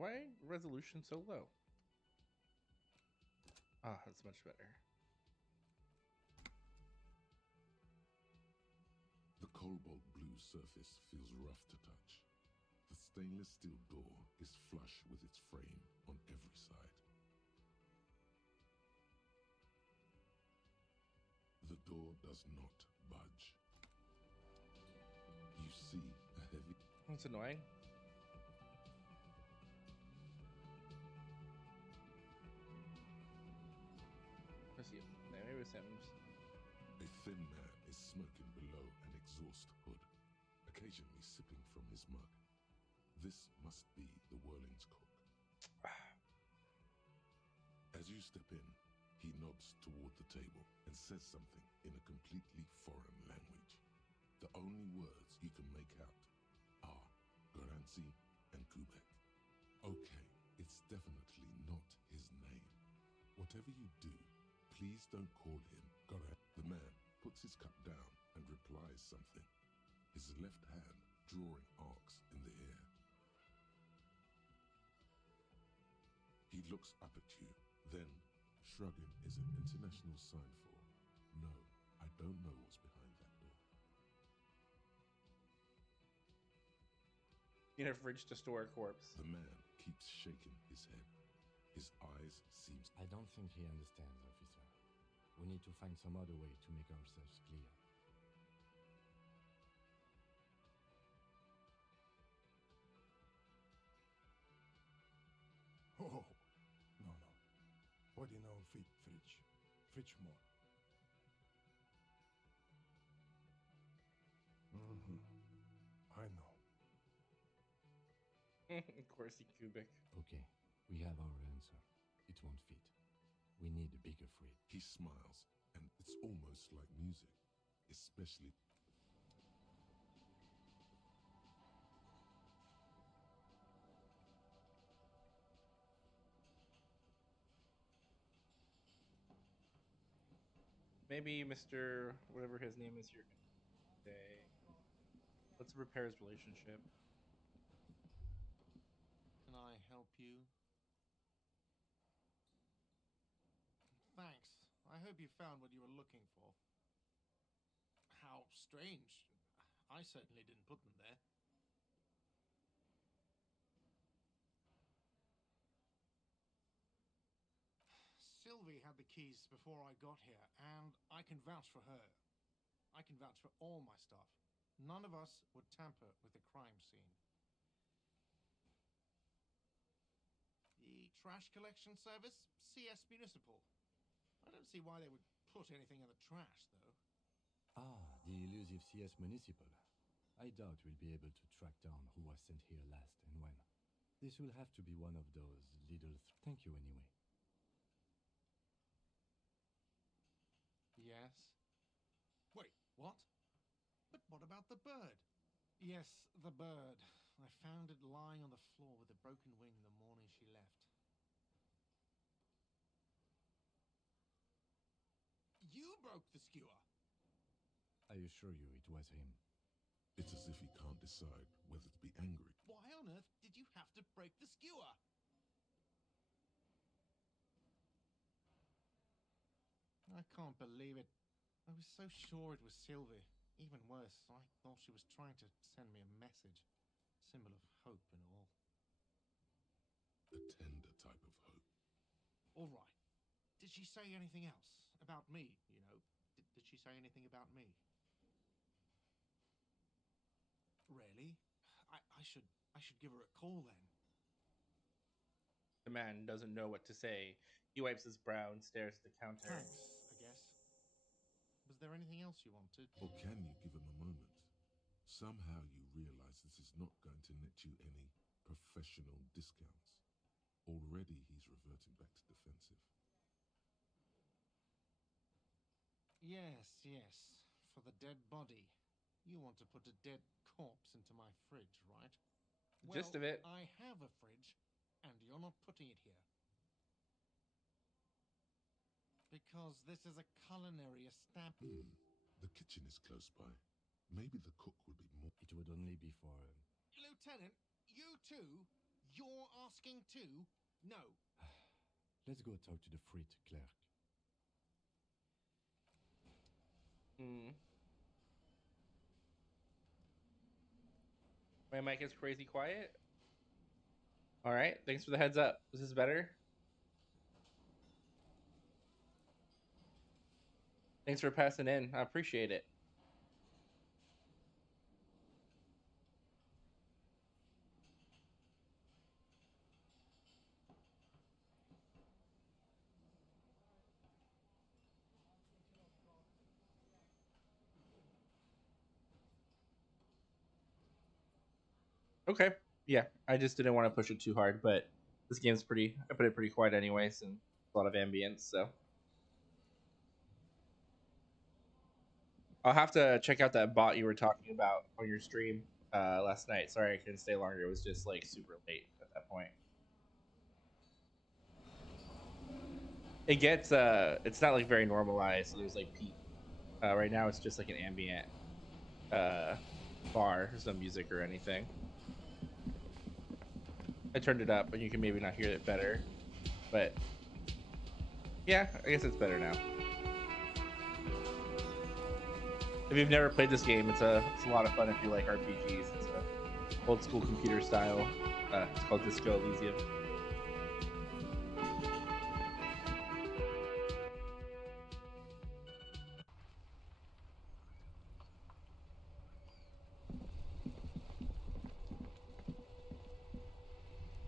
Why resolution so low? Ah, that's much better. The cobalt blue surface feels rough to touch. The stainless steel door is flush with its frame on every side. The door does not budge. You see a heavy... That's annoying. Let's see. Maybe it Sims. A thin man is smoking below an exhaust hood, occasionally sipping from his mug. This must be the Whirling's cook. As you step in, he nods toward the table and says something in a completely foreign language. The only words you can make out are Garanzi and Kubek. Okay, it's definitely not his name. Whatever you do, please don't call him Garan. The man puts his cup down and replies something, his left hand drawing arcs in the air. He looks up at you, then shrugging is an international sign for, no, I don't know what's behind that door. In a fridge to store a corpse. The man keeps shaking his head. His eyes seem... I don't think he understands, officer. We need to find some other way to make ourselves clear. Oh, no. Body now fit fridge. Fridge more. I know. Of course, he cubic. Okay, we have our answer. It won't fit. We need a bigger fridge. He smiles, and it's almost like music, especially... Maybe Mr. whatever his name is here can say, let's repair his relationship. Can I help you? Thanks. I hope you found what you were looking for. How strange. I certainly didn't put them there. Sylvie had the keys before I got here, and I can vouch for her. I can vouch for all my staff. None of us would tamper with the crime scene. The trash collection service? CS Municipal. I don't see why they would put anything in the trash, though. Ah, the elusive CS Municipal. I doubt we'll be able to track down who was sent here last and when. This will have to be one of those little... Thank you anyway. Yes? Wait, what? But what about the bird? Yes, the bird. I found it lying on the floor with a broken wing the morning she left. You broke the skewer! I assure you it was him. It's as if he can't decide whether to be angry. Why on earth did you have to break the skewer? I can't believe it. I was so sure it was Sylvie. Even worse, I thought she was trying to send me a message. Symbol of hope and all. A tender type of hope. All right. Did she say anything else? About me, you know? Did she say anything about me? Really? I should give her a call then. The man doesn't know what to say. He wipes his brow and stares at the counter. Thanks, I guess. Was there anything else you wanted? Or can you give him a moment? Somehow you realize this is not going to net you any professional discounts. Already he's reverting back to defensive. Yes. For the dead body. You want to put a dead corpse into my fridge, right? The gist of it. I have a fridge, and you're not putting it here. Because this is a culinary establishment. The kitchen is close by. Maybe the cook would be more... It would only be for... Lieutenant, you too? You're asking too? No. Let's go talk to the frit clerk. My mic is crazy quiet. All right, thanks for the heads up. Is this better? Thanks for passing in. I appreciate it. Okay. Yeah, I just didn't want to push it too hard, but this game's pretty. I put it pretty quiet anyways, and a lot of ambience. So I'll have to check out that bot you were talking about on your stream last night. Sorry I couldn't stay longer. It was just like super late at that point. It gets it's not like very normalized. So there's like peak. Right now it's just like an ambient bar. There's no music or anything. I turned it up, and you can maybe not hear it better, but yeah, I guess it's better now. If you've never played this game, it's a lot of fun if you like RPGs. It's a old school computer style. It's called Disco Elysium.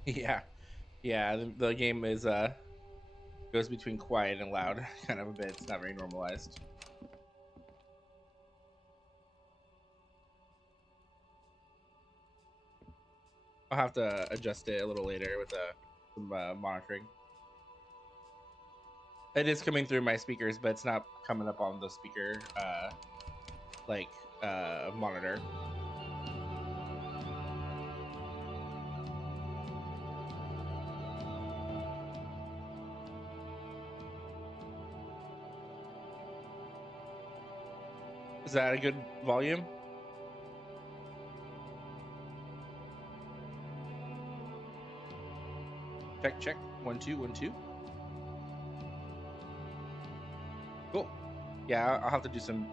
Yeah, yeah. The game is goes between quiet and loud, kind of a bit. It's not very normalized. I'll have to adjust it a little later with some monitoring. It is coming through my speakers, but it's not coming up on the speaker monitor. Is that a good volume? Check, check. 1 2 1 2. Cool. Yeah, I'll have to do some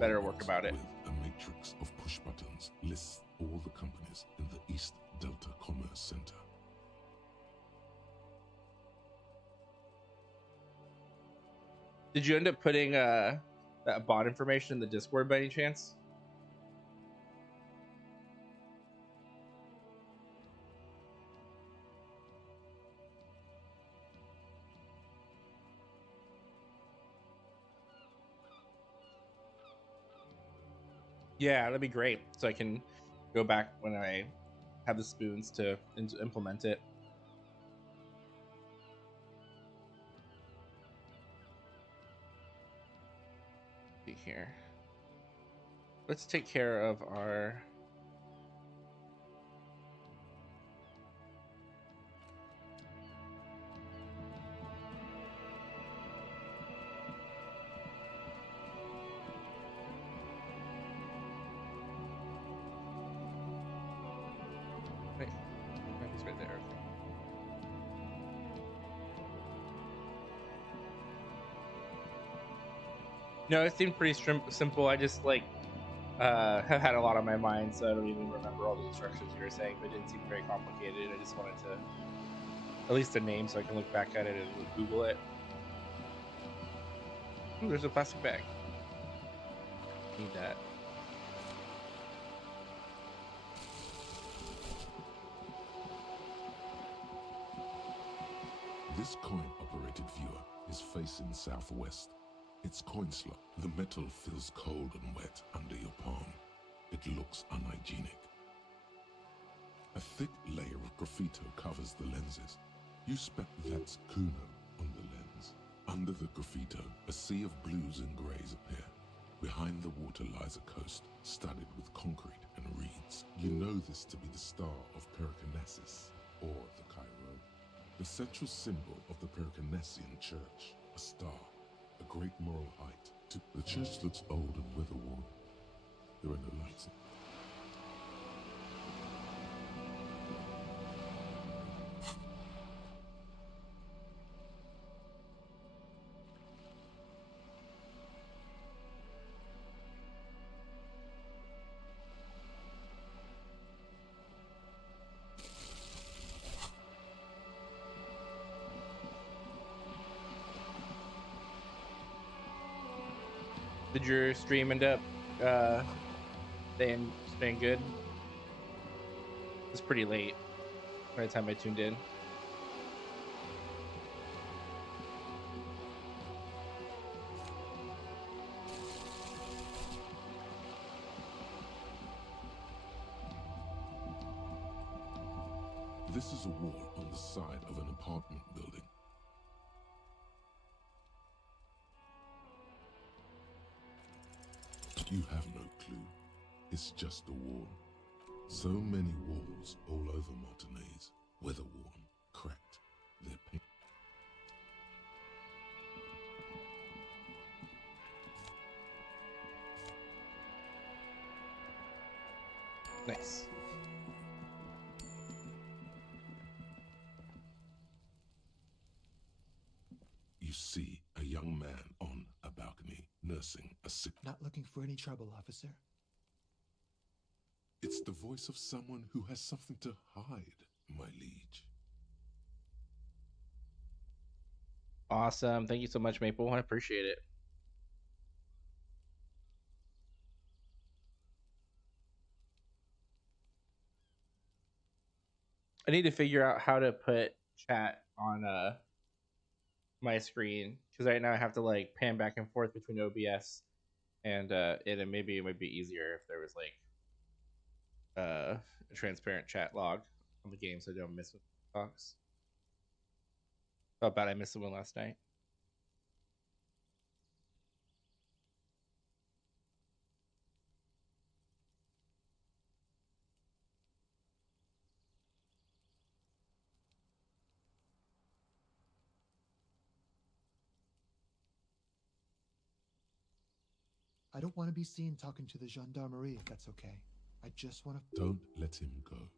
better work about it. With a matrix of push buttons lists all the companies in the East Delta Commerce Center. Did you end up putting that bot information in the Discord by any chance? Yeah, that'd be great. So I can go back when I have the spoons to implement it. See here. Let's take care of our. Wait, he's right there. Okay. No, it seemed pretty simple. I just have had a lot on my mind, so I don't even remember all the instructions you were saying, but it didn't seem very complicated. I just wanted to at least a name so I can look back at it and Google it. Ooh, there's a plastic bag. Need that. This coin-operated viewer is facing southwest. Its coin slot. The metal feels cold and wet under your palm. It looks unhygienic. A thick layer of graffito covers the lenses. You suspect that's Kuno on the lens. Under the graffito, a sea of blues and greys appear. Behind the water lies a coast, studded with concrete and reeds. You know this to be the star of Pyrokinesis, or the Cairo. The central symbol of the Pyrokinesian church, a star, a great moral height. The church looks old and weather-worn. There are no lights in it. Did your stream end up staying good? It's pretty late by the time I tuned in. This is a wall on the side of an apartment building. You have no clue. It's just a wall. So many walls all over Martinez, weather-worn, cracked. They're paint. Nice. You see a young man on a balcony nursing a sick. Not looking for any trouble, officer. It's the voice of someone who has something to hide, my liege. Awesome. Thank you so much, Maple. I appreciate it. I need to figure out how to put chat on my screen, because right now I have to like pan back and forth between OBS and it, and maybe it might be easier if there was like a transparent chat log on the game so I don't miss with talks. Felt bad I missed one last night. I don't want to be seen talking to the gendarmerie, if that's okay. I just want to... Don't let him go.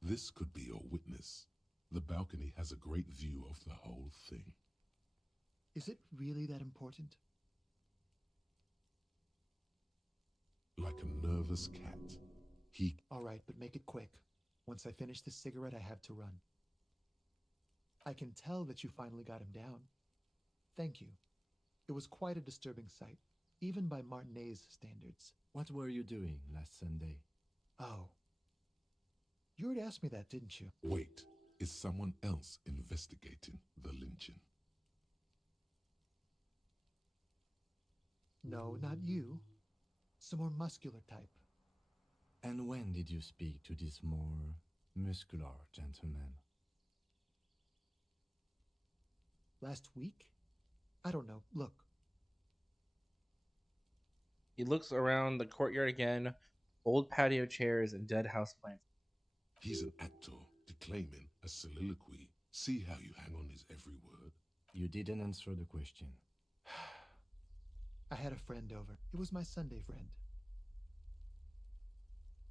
This could be your witness. The balcony has a great view of the whole thing. Is it really that important? Like a nervous cat. He... All right, but make it quick. Once I finish this cigarette, I have to run. I can tell that you finally got him down. Thank you. It was quite a disturbing sight, even by Martinez standards. What were you doing last Sunday? Oh. You already asked me that, didn't you? Wait, is someone else investigating the lynching? No, not you. Some more muscular type. And when did you speak to this more muscular gentleman? Last week? I don't know. Look. He looks around the courtyard again. Old patio chairs and dead houseplants. He's an actor declaiming a soliloquy. See how you hang on his every word? You didn't answer the question. I had a friend over. It was my Sunday friend.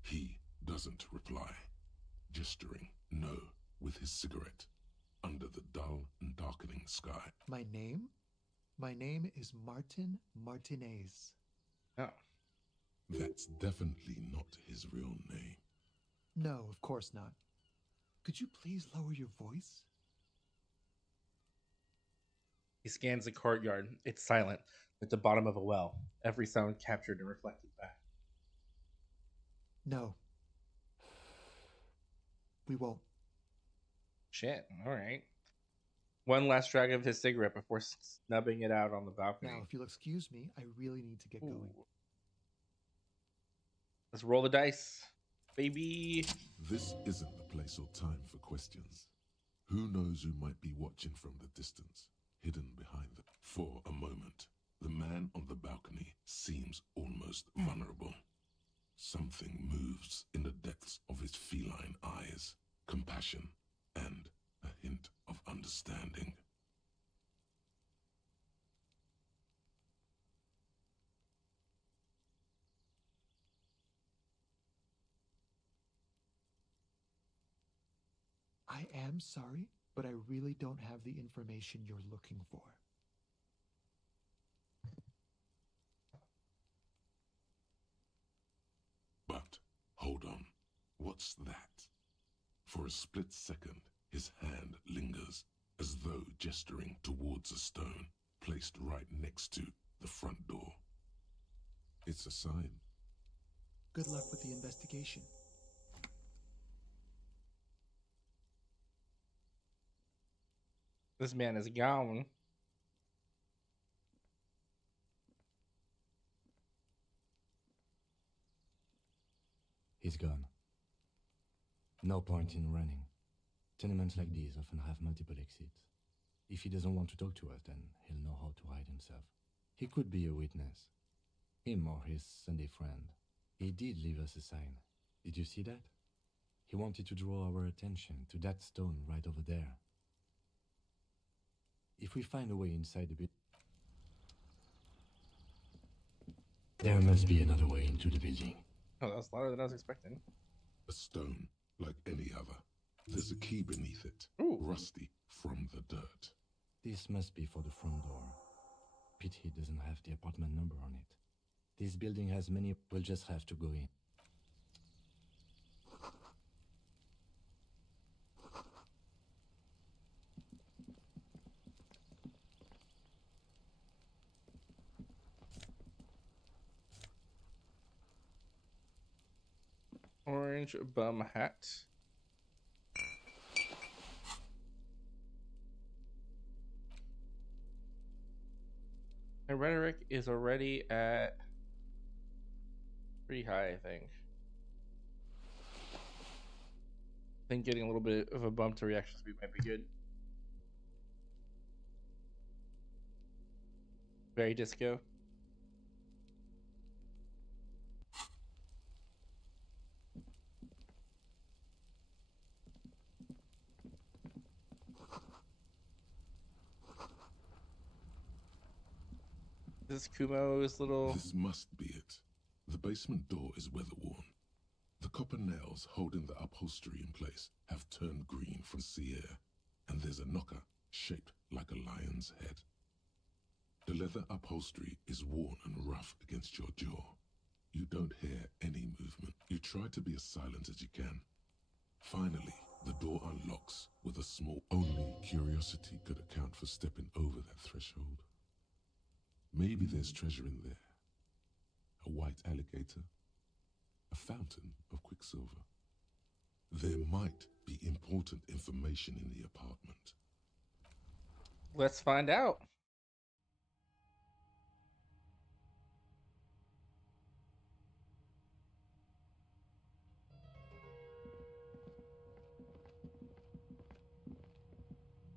He doesn't reply, gesturing no with his cigarette under the dull and darkening sky. My name? My name is Martin Martinez. Oh. That's definitely not his real name. No, of course not. Could you please lower your voice? He scans the courtyard. It's silent, at the bottom of a well. Every sound captured and reflected back. No. We won't. Shit. All right. One last drag of his cigarette before snubbing it out on the balcony. Now, if you'll excuse me, I really need to get going. Let's roll the dice, baby. This isn't the place or time for questions. Who knows who might be watching from the distance, hidden behind them. For a moment, the man on the balcony seems almost vulnerable. Something moves in the depths of his feline eyes, compassion and a hint of understanding. I am sorry, but I really don't have the information you're looking for. But, hold on, what's that? For a split second, his hand lingers, as though gesturing towards a stone placed right next to the front door. It's a sign. Good luck with the investigation. This man is gone. He's gone. No point in running. Tenements like these often have multiple exits. If he doesn't want to talk to us, then he'll know how to hide himself. He could be a witness. Him or his Sunday friend. He did leave us a sign. Did you see that? He wanted to draw our attention to that stone right over there. If we find a way inside the building, there must be another way into the building. Oh, that was louder than I was expecting. A stone, like any other. There's a key beneath it, Ooh. rusty from the dirt. This must be for the front door. Pity doesn't have the apartment number on it. This building has many. We'll just have to go in. Orange bum hat. My rhetoric is already at pretty high, I think. I think getting a little bit of a bump to reaction speed might be good. Very disco. This is Kumo's little... This must be it. The basement door is weather-worn. The copper nails holding the upholstery in place have turned green from sea air, and there's a knocker shaped like a lion's head. The leather upholstery is worn and rough against your jaw. You don't hear any movement. You try to be as silent as you can. Finally, the door unlocks with a small... Only curiosity could account for stepping over that threshold. Maybe there's treasure in there. A white alligator. A fountain of quicksilver. There might be important information in the apartment. Let's find out.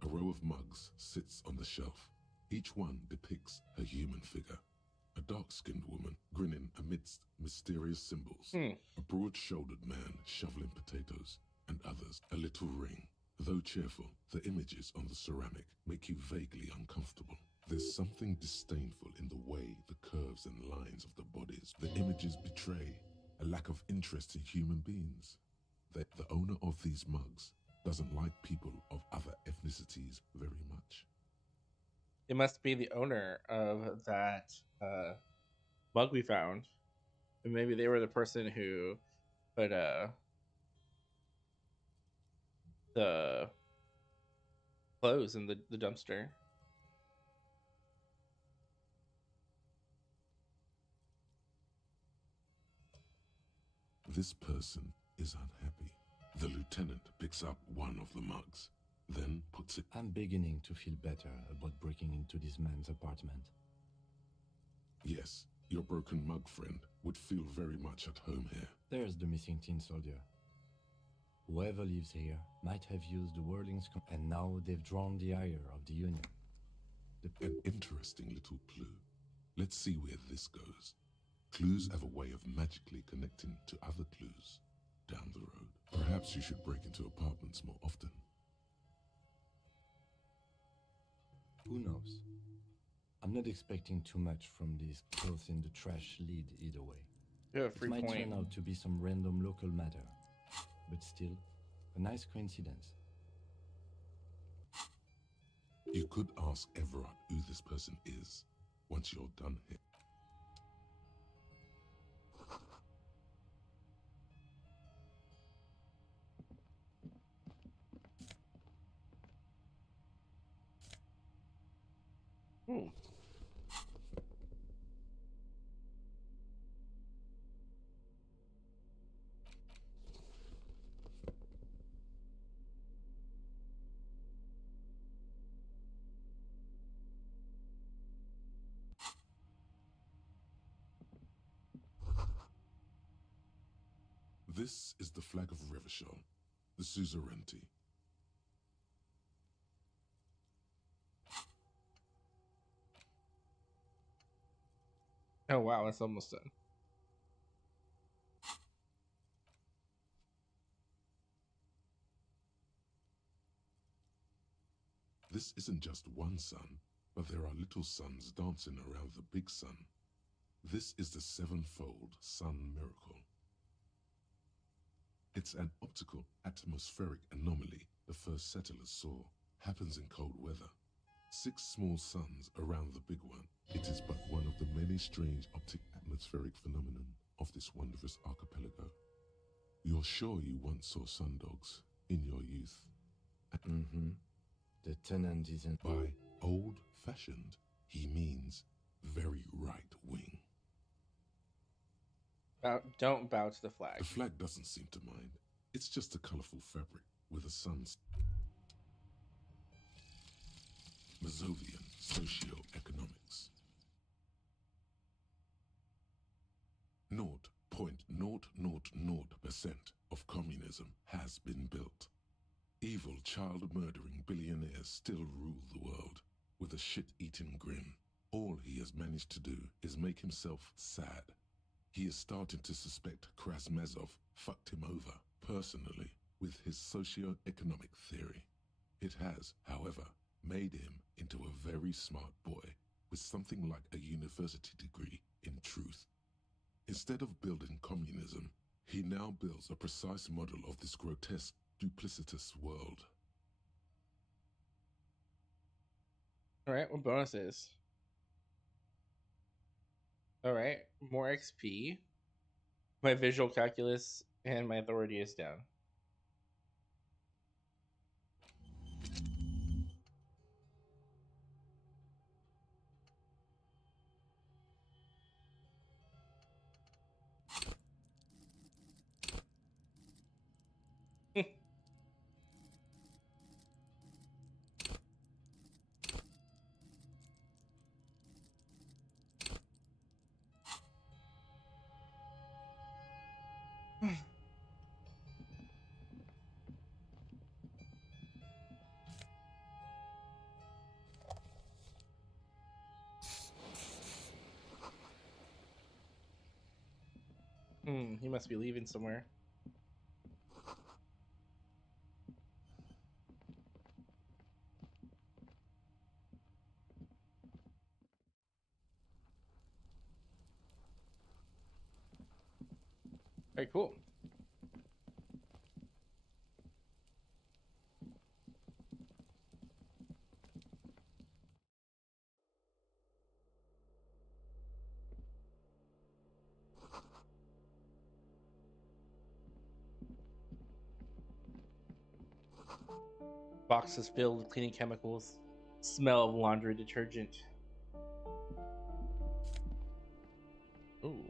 A row of mugs sits on the shelf. Each one depicts a human figure. A dark-skinned woman grinning amidst mysterious symbols. A broad-shouldered man shoveling potatoes, and others a little ring. Though cheerful, the images on the ceramic make you vaguely uncomfortable. There's something disdainful in the way the curves and lines of the bodies. The images betray a lack of interest in human beings. The owner of these mugs doesn't like people of other ethnicities very much. It must be the owner of that mug we found. And maybe they were the person who put the clothes in the dumpster. This person is unhappy. The lieutenant picks up one of the mugs, then puts it... I'm beginning to feel better about breaking into this man's apartment. Yes, your broken mug friend would feel very much at home here. There's the missing tin soldier. Whoever lives here might have used the whirling's and now they've drawn the ire of the Union. An interesting little clue. Let's see where this goes. Clues have a way of magically connecting to other clues down the road. Perhaps you should break into apartments more often. Who knows? I'm not expecting too much from this clothes in the trash lead either way. Yeah, It free might point. turn out to be some random local matter, but still, a nice coincidence. You could ask Everard who this person is once you're done here. Ooh. This is the flag of Revachol, the suzerainty. Oh wow, it's almost done. This isn't just one sun, but there are little suns dancing around the big sun. This is the sevenfold sun miracle. It's an optical atmospheric anomaly the first settlers saw. Happens in cold weather. 6 small suns around the big one. It is but one of the many strange optic atmospheric phenomenon of this wondrous archipelago. You're sure you once saw sundogs in your youth? Mm-hmm. The tenant isn't... By old-fashioned, he means very right-wing. Don't bow to the flag. The flag doesn't seem to mind. It's just a colorful fabric with a sun's Mazovian socio-economics. 0.000% of communism has been built. Evil, child-murdering billionaires still rule the world with a shit-eating grin. All he has managed to do is make himself sad. He is starting to suspect Krasmazov fucked him over personally with his socio-economic theory. It has, however, made him into a very smart boy with something like a university degree in truth. Instead of building communism, he now builds a precise model of this grotesque, duplicitous world. Alright, what bonuses? Alright, more XP. My visual calculus and my authority is down. He must be leaving somewhere. Very cool. Boxes filled with cleaning chemicals. Smell of laundry detergent. Ooh.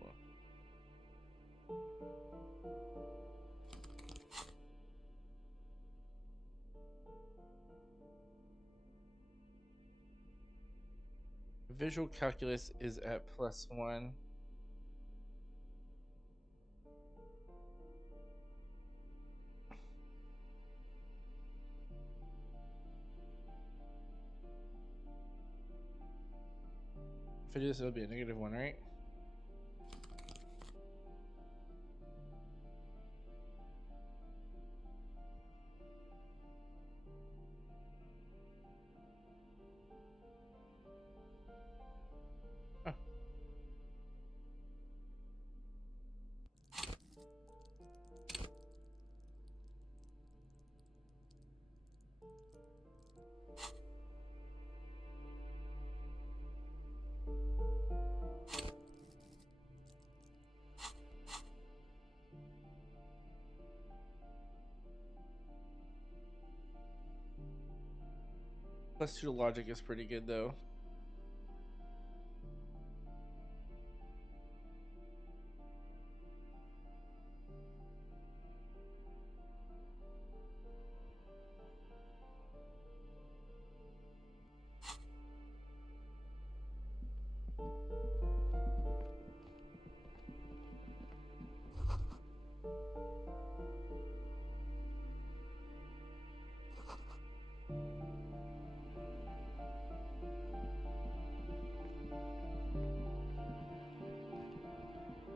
Visual calculus is at +1. If I do this, it'll be a -1, right? Huh. +2 logic is pretty good though.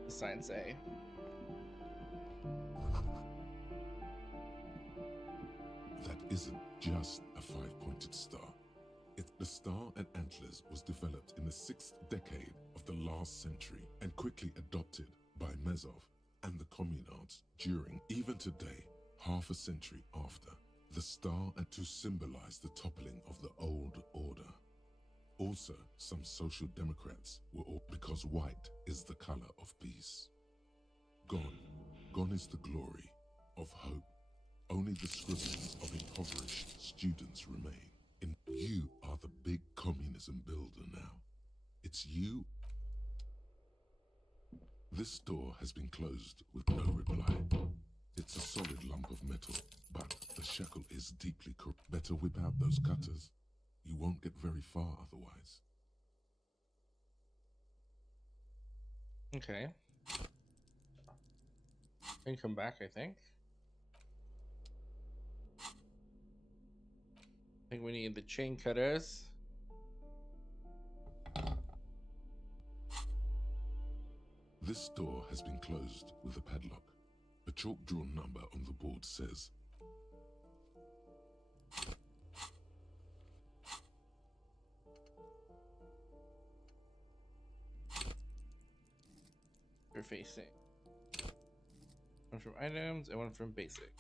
the sign say? That isn't just a five-pointed star. The star and antlers was developed in the 6th decade of the last century and quickly adopted by Mezov and the communards during, even today, half a century after, the star and to symbolize the toppling of the old order. Also, some social democrats were all because white is the color of peace. Gone is the glory of hope. Only the scribblings of impoverished students remain. And you are the big communism builder now. It's you. This door has been closed with no reply. It's a solid lump of metal, but the shackle is deeply corrupt. Better whip out those cutters. You won't get very far otherwise. Okay. Can come back, I think. I think we need the chain cutters. This door has been closed with a padlock. A chalk-drawn number on the board says, We're facing. One from items and one from basic.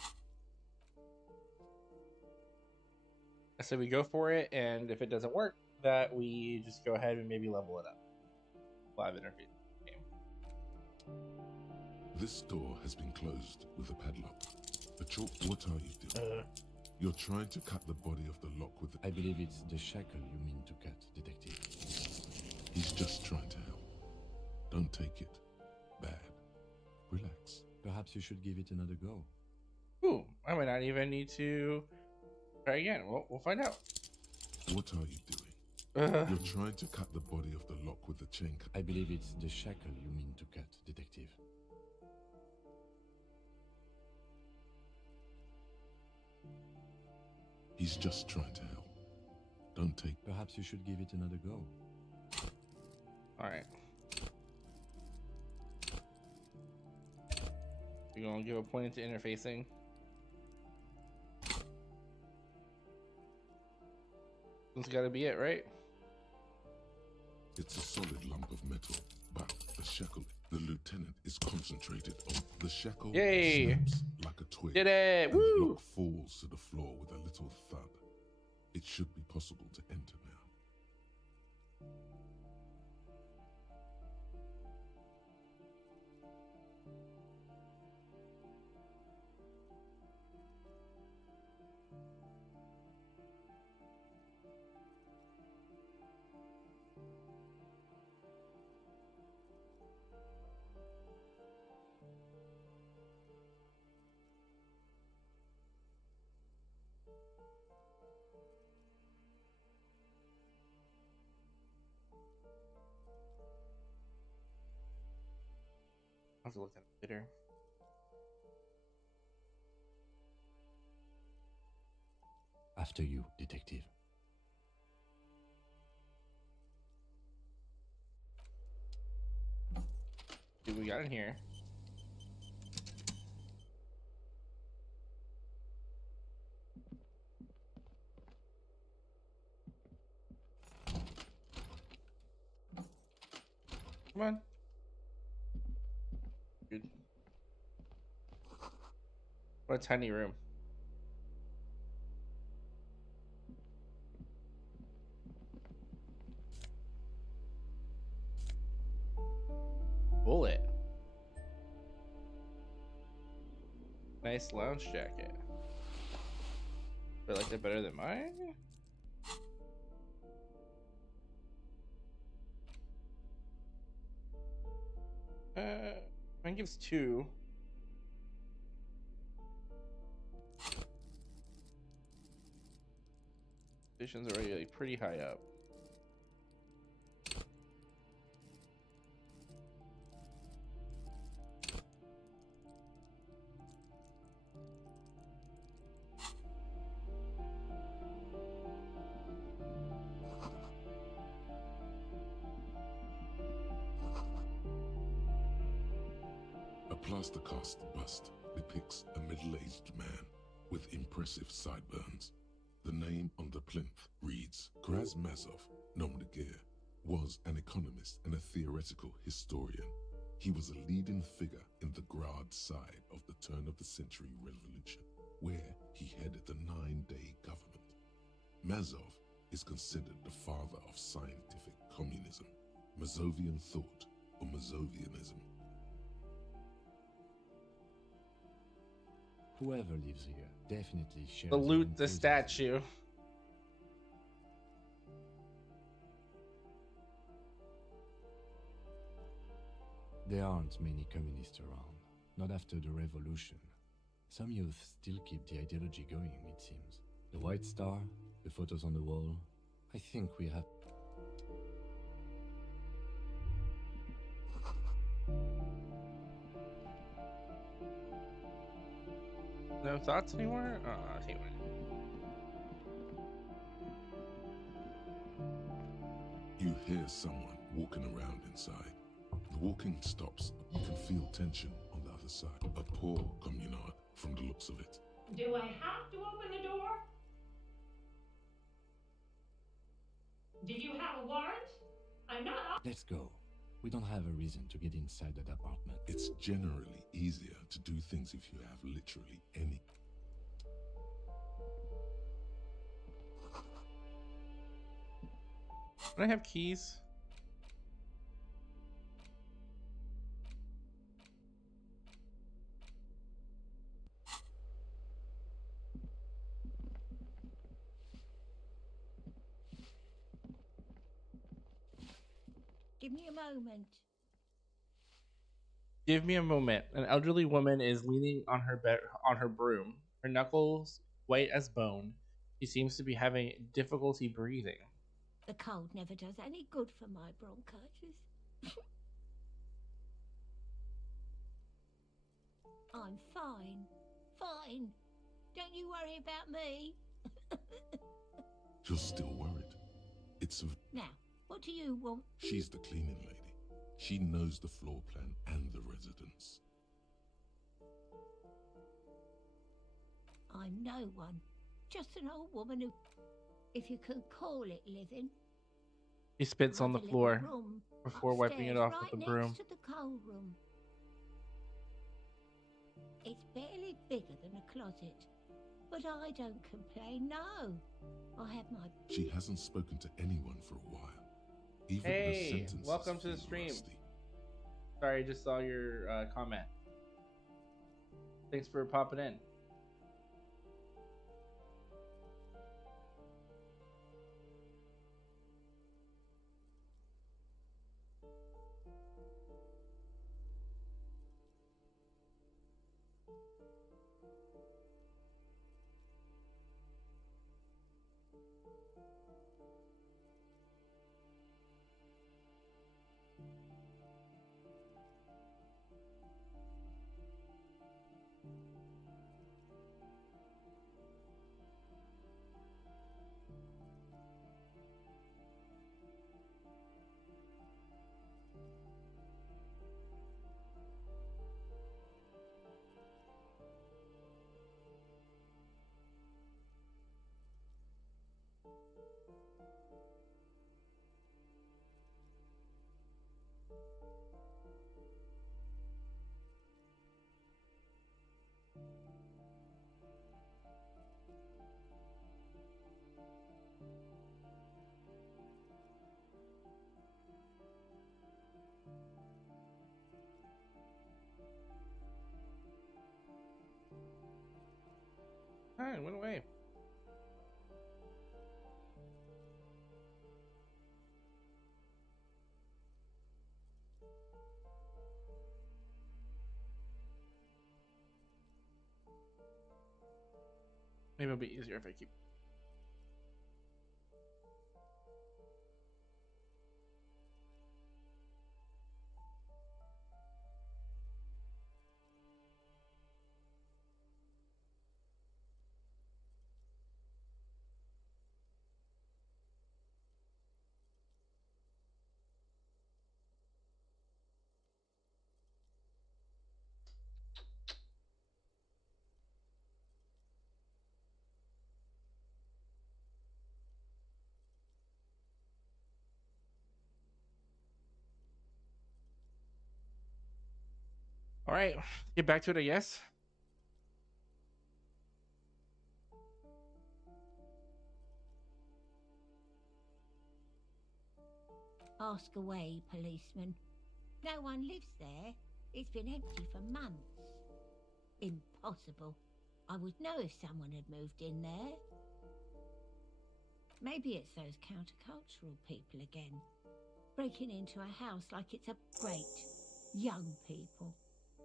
I say we go for it, and if it doesn't work, that we just go ahead and maybe level it up. Live interface game. this door has been closed with a padlock. A chalk. What are you doing? You're trying to cut the body of the lock with the... I believe it's the shackle you mean to cut, Detective. He's just trying to help. Don't take it bad. Relax. Perhaps you should give it another go. Ooh, I might not even need to try again. We'll find out. What are you doing? You're trying to cut the body of the lock with the chain. I believe it's the shackle you mean to cut, Detective. He's just trying to help. Don't take... Perhaps you should give it another go. Alright. We're gonna give a point into interfacing. That's gotta be it, right? It's a solid lump of metal, but the shackle... The lieutenant is concentrated on the shackle. Yay! Snaps like a twig. Did it! And the Woo! lock falls to the floor with a little thud. It should be possible to enter now. I'll have to look at it later. After you, Detective. See what we got in here. Come on. Good. What a tiny room. Bullet. Nice lounge jacket. Do I like that better than mine? Mine gives 2. Station's already like pretty high up. plaster cast bust depicts a middle-aged man with impressive sideburns. The name on the plinth reads, Krasmazov, nom de guerre, was an economist and a theoretical historian. He was a leading figure in the Grad side of the turn-of-the-century revolution, where he headed the 9-day government. Mazov is considered the father of scientific communism, Mazovian thought, or Mazovianism. Whoever lives here definitely shares Salute your the enthusiasm. statue. There aren't many communists around, not after the revolution. Some youth still keep the ideology going, it seems. The White Star, the photos on the wall. I think we have... No thoughts anymore? I hate when... You hear someone walking around inside. The walking stops. You can feel tension on the other side. A poor communard from the looks of it. Do I have to open the door? Do you have a warrant? I'm not up. Let's go. We don't have a reason to get inside that apartment. It's generally easier to do things if you have literally any. Do I have keys? Give me a moment. Give me a moment. An elderly woman is leaning on her broom. Her knuckles white as bone. She seems to be having difficulty breathing. The cold never does any good for my bronchitis. I'm fine. Fine. Don't you worry about me. You're still worried. It's of... Now, what do you want? She's the cleaning lady. She knows the floor plan and the residence. I'm no one. Just an old woman who... If you can call it living. She spits on the Have a little floor room before wiping it upstairs, off right with the broom. next to the coal room. It's barely bigger than a closet. But I don't complain, no. I have my... She hasn't spoken to anyone for a while. Even her Hey, sentences welcome to the feel stream. rusty. Sorry, I just saw your comment. Thanks for popping in. Hi, it went away. Maybe it'll be easier if I keep... All right, get back to it, I guess. Ask away, policeman. No one lives there. It's been empty for months. Impossible. I would know if someone had moved in there. Maybe it's those countercultural people again. Breaking into a house like it's a great young people.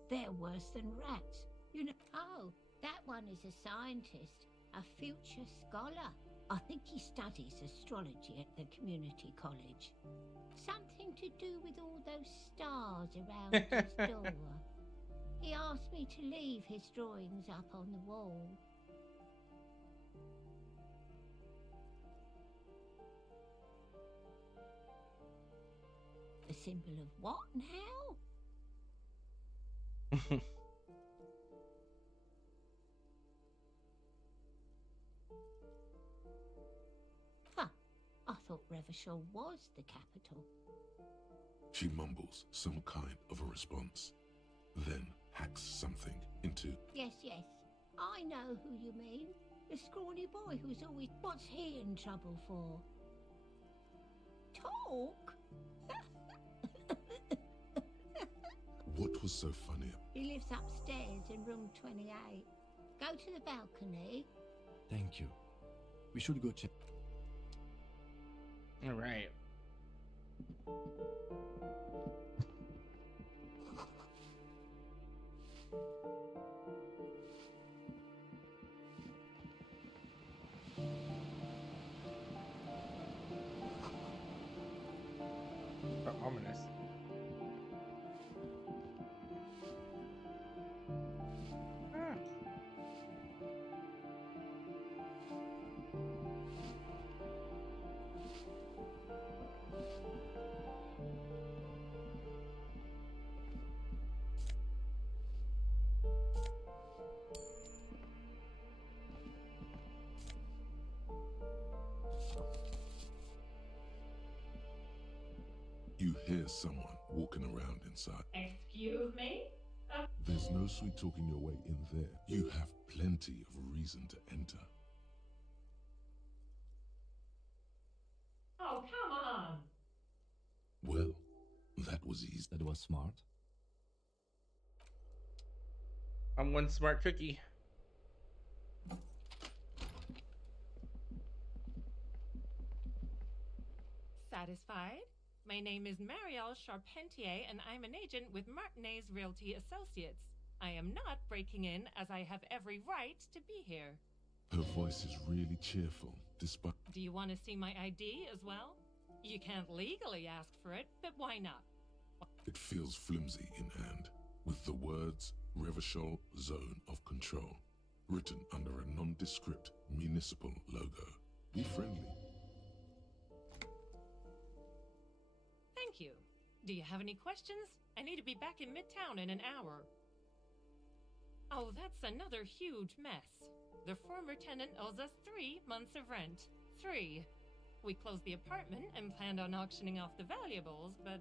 They're worse than rats. You know. Oh, that one is a scientist, a future scholar. I think he studies astrology at the community college. Something to do with all those stars around his door. He asked me to leave his drawings up on the wall. A symbol of what now? Huh. I thought Revachol was the capital. She mumbles some kind of a response, then hacks something into... Yes, yes. I know who you mean. The scrawny boy who's always... What's he in trouble for? Talk? What was so funny? He lives upstairs in room 28. Go to the balcony. Thank you. We should go check. All right. Ominous. You hear someone walking around inside. Excuse me? There's no sweet talking your way in there. You have plenty of reason to enter. Oh, come on. Well, that was easy. That was smart. I'm one smart cookie. Satisfied? My name is Marielle Charpentier, and I'm an agent with Martinez Realty Associates. I am not breaking in, as I have every right to be here. Her voice is really cheerful, despite... Do you want to see my ID as well? You can't legally ask for it, but why not? It feels flimsy in hand, with the words Revachol Zone of Control written under a nondescript municipal logo. Be friendly. Thank you. Do you have any questions? I need to be back in Midtown in an hour. Oh, that's another huge mess. The former tenant owes us 3 months of rent. 3. We closed the apartment and planned on auctioning off the valuables, but...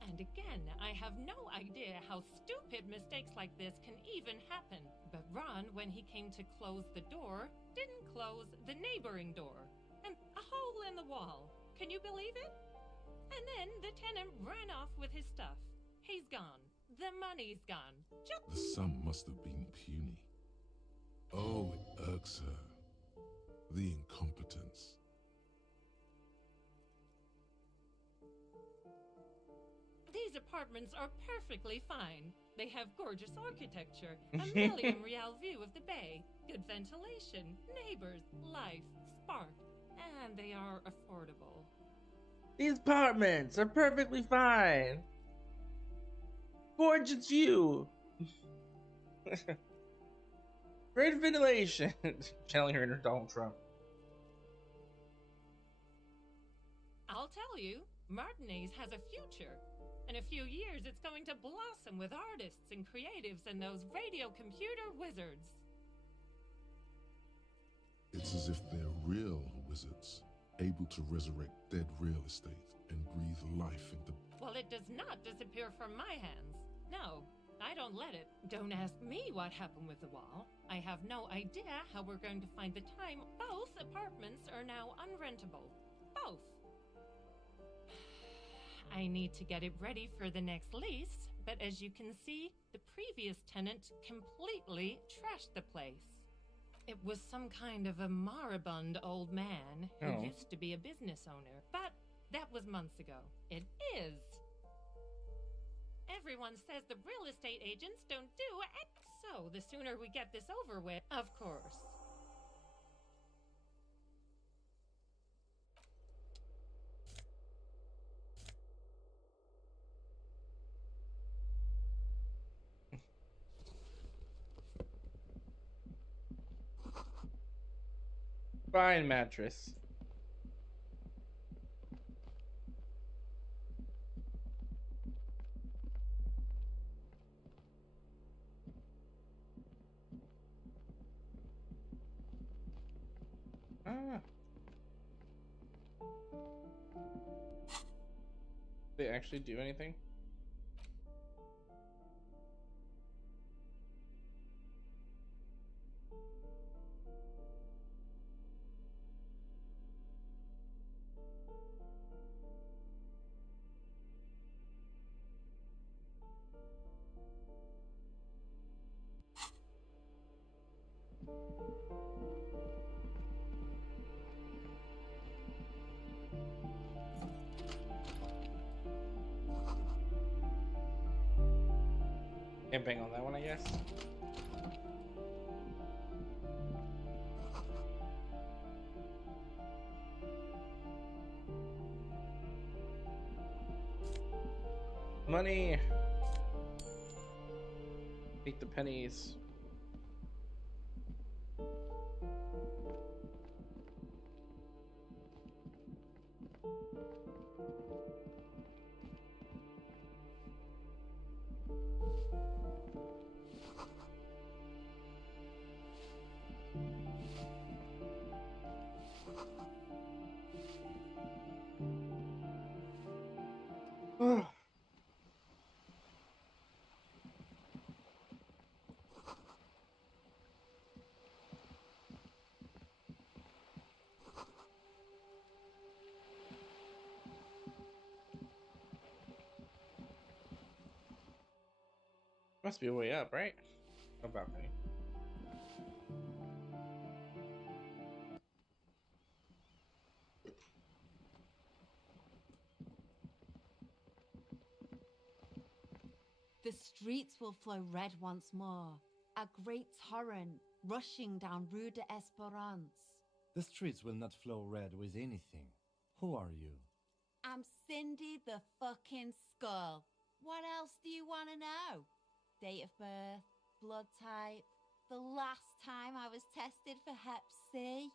And again, I have no idea how stupid mistakes like this can even happen. But Ron, when he came to close the door, didn't close the neighboring door. And a hole in the wall. Can you believe it? And then the tenant ran off with his stuff. He's gone. The money's gone. The sum must have been puny. Oh, it irks her. The incompetence. These apartments are perfectly fine. They have gorgeous architecture, a million real view of the bay, good ventilation, neighbors, life, spark, and they are affordable. These apartments are perfectly fine. Gorgeous view. Great ventilation. Channeling her inner Donald Trump. I'll tell you, Martinez has a future. In a few years, it's going to blossom with artists and creatives and those radio computer wizards. It's as if they're real wizards, able to resurrect dead real estate and breathe life into... Well, it does not disappear from my hands. No, I don't let it. Don't ask me what happened with the wall. I have no idea how we're going to find the time. Both apartments are now unrentable. Both. I need to get it ready for the next lease, but as you can see, the previous tenant completely trashed the place. It was some kind of a moribund old man who used to be a business owner, but that was months ago. It is. Everyone says the real estate agents don't do it, so the sooner we get this over with, of course. Fine mattress. Ah. They actually do anything? Can't bang on that one, I guess. Money. Take the pennies. Must be a way up, right? No balcony. The streets will flow red once more, a great torrent rushing down Rue de Esperance. The streets will not flow red with anything. Who are you? I'm Cindy the fucking Skull. What else do you want to know? Date of birth, blood type, the last time I was tested for Hep C.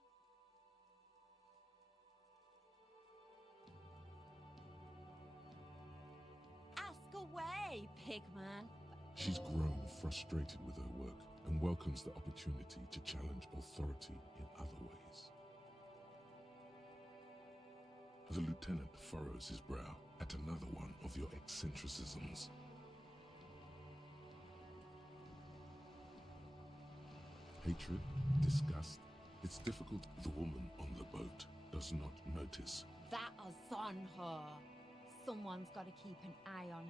Ask away, pigman. She's grown frustrated with her work and welcomes the opportunity to challenge authority in other ways. The lieutenant furrows his brow at another one of your eccentricisms. Hatred, disgust, it's difficult the woman on the boat does not notice. That is on her. Someone's got to keep an eye on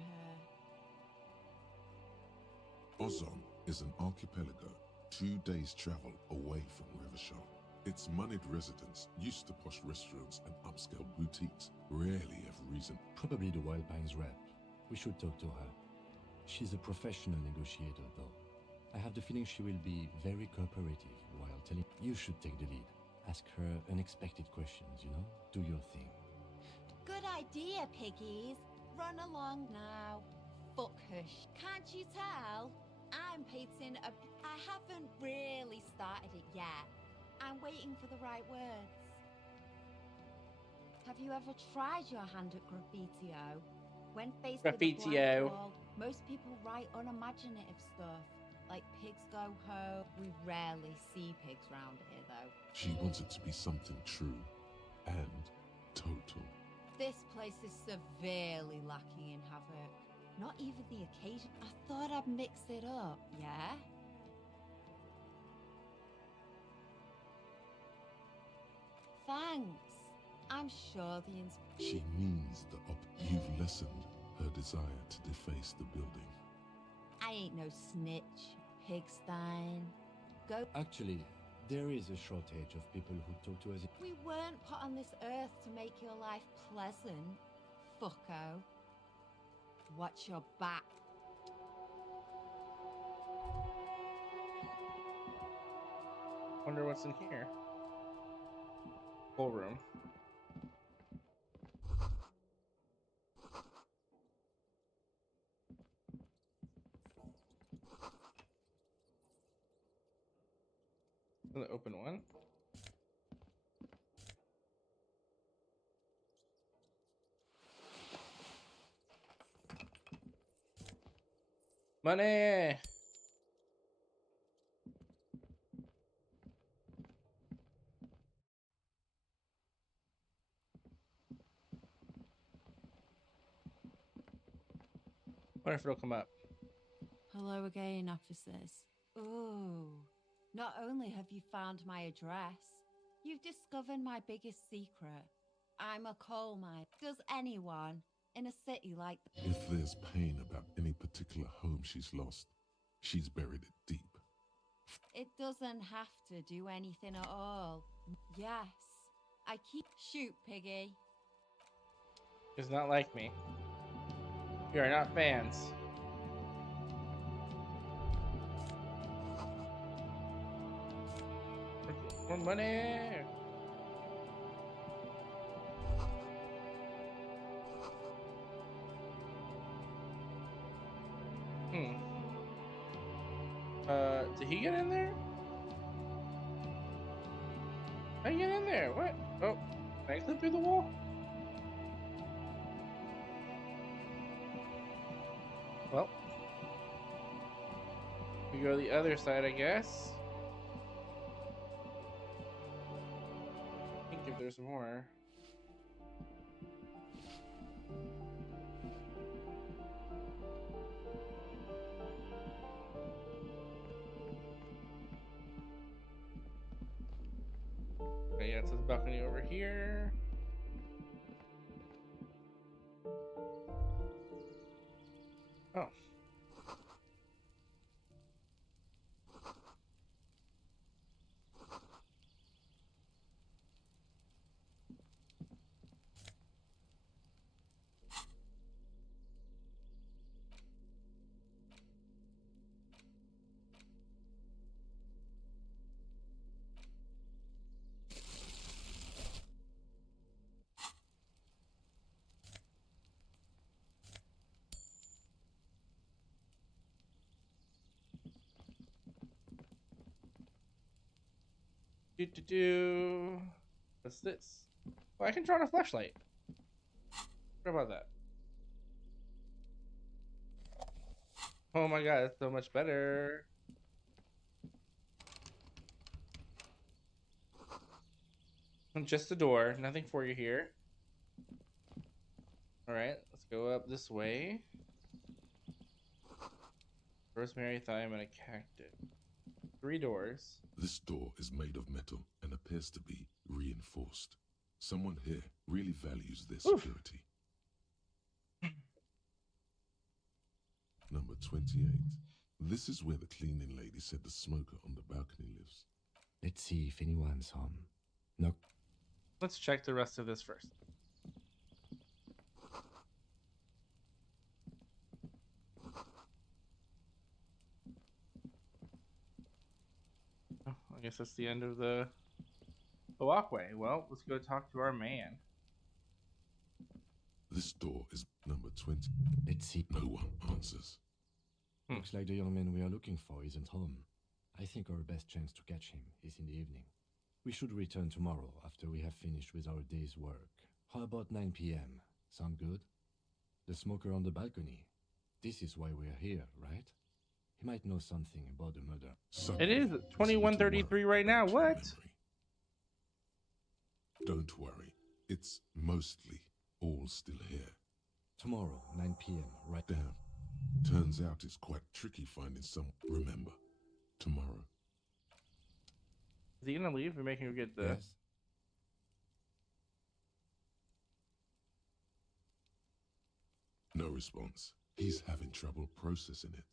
her. Ozon is an archipelago 2 days' travel away from Rivershore. Its moneyed residents, used to posh restaurants and upscale boutiques, rarely have reason. Probably the Wild Pines rep. We should talk to her. She's a professional negotiator, though. I have the feeling she will be very cooperative while telling you should take the lead. Ask her unexpected questions, you know? Do your thing. Good idea, piggies. Run along now. Fuck hush. Can't you tell? I'm painting a... I haven't really started it yet. I'm waiting for the right words. Have you ever tried your hand at graffitio? When faced with a blank wall, most people write unimaginative stuff. Like pigs go home. We rarely see pigs round here, though. She wants it to be something true and total. This place is severely lacking in havoc. Not even the occasion. I thought I'd mix it up, yeah? Thanks. I'm sure the She means you've lessened her desire to deface the building. I ain't no snitch, pigstein. Go. Actually, there is a shortage of people who talk to us. We weren't put on this earth to make your life pleasant, fucko. Watch your back. Wonder what's in here. Full room. The open one. Money. Wonder if it'll come up. Hello again, officers. Ooh. Not only have you found my address, you've discovered my biggest secret. I'm a coal mine. Does anyone in a city like If there's pain about any particular home she's lost, she's buried it deep. It doesn't have to do anything at all. Yes, I keep... Shoot, piggy. Does not like me. You are not fans. More money. Did he get in there? How you get in there? What? Oh, can I slip through the wall? Well, we go the other side, I guess. I think if there's more. Okay, yeah, it's this balcony over here. Oh. What's this? Oh, I can draw on a flashlight. What about that? Oh my god, that's so much better. Just a door, nothing for you here. Alright, let's go up this way. Rosemary, thyme, and a cactus. 3 doors. This door is made of metal and appears to be reinforced. Someone here really values their security. Number 28. This is where the cleaning lady said the smoker on the balcony lives. Let's see if anyone's home. No. Let's check the rest of this first. Oh, I guess that's the end of the walkway. Well, let's go talk to our man. This door is number 20. Let's see. No one answers. Looks like the young man we are looking for isn't home. I think our best chance to catch him is in the evening. We should return tomorrow after we have finished with our day's work. How about 9 p.m.? Sound good? The smoker on the balcony. This is why we're here, right? He might know something about the murder. It is 21:33 right now. What? Don't worry. It's mostly all still here. Tomorrow, 9 p.m., right? Damn. Turns out it's quite tricky finding some. Remember, tomorrow. Is he gonna leave? We're making her get the. Yes. No response. He's having trouble processing it,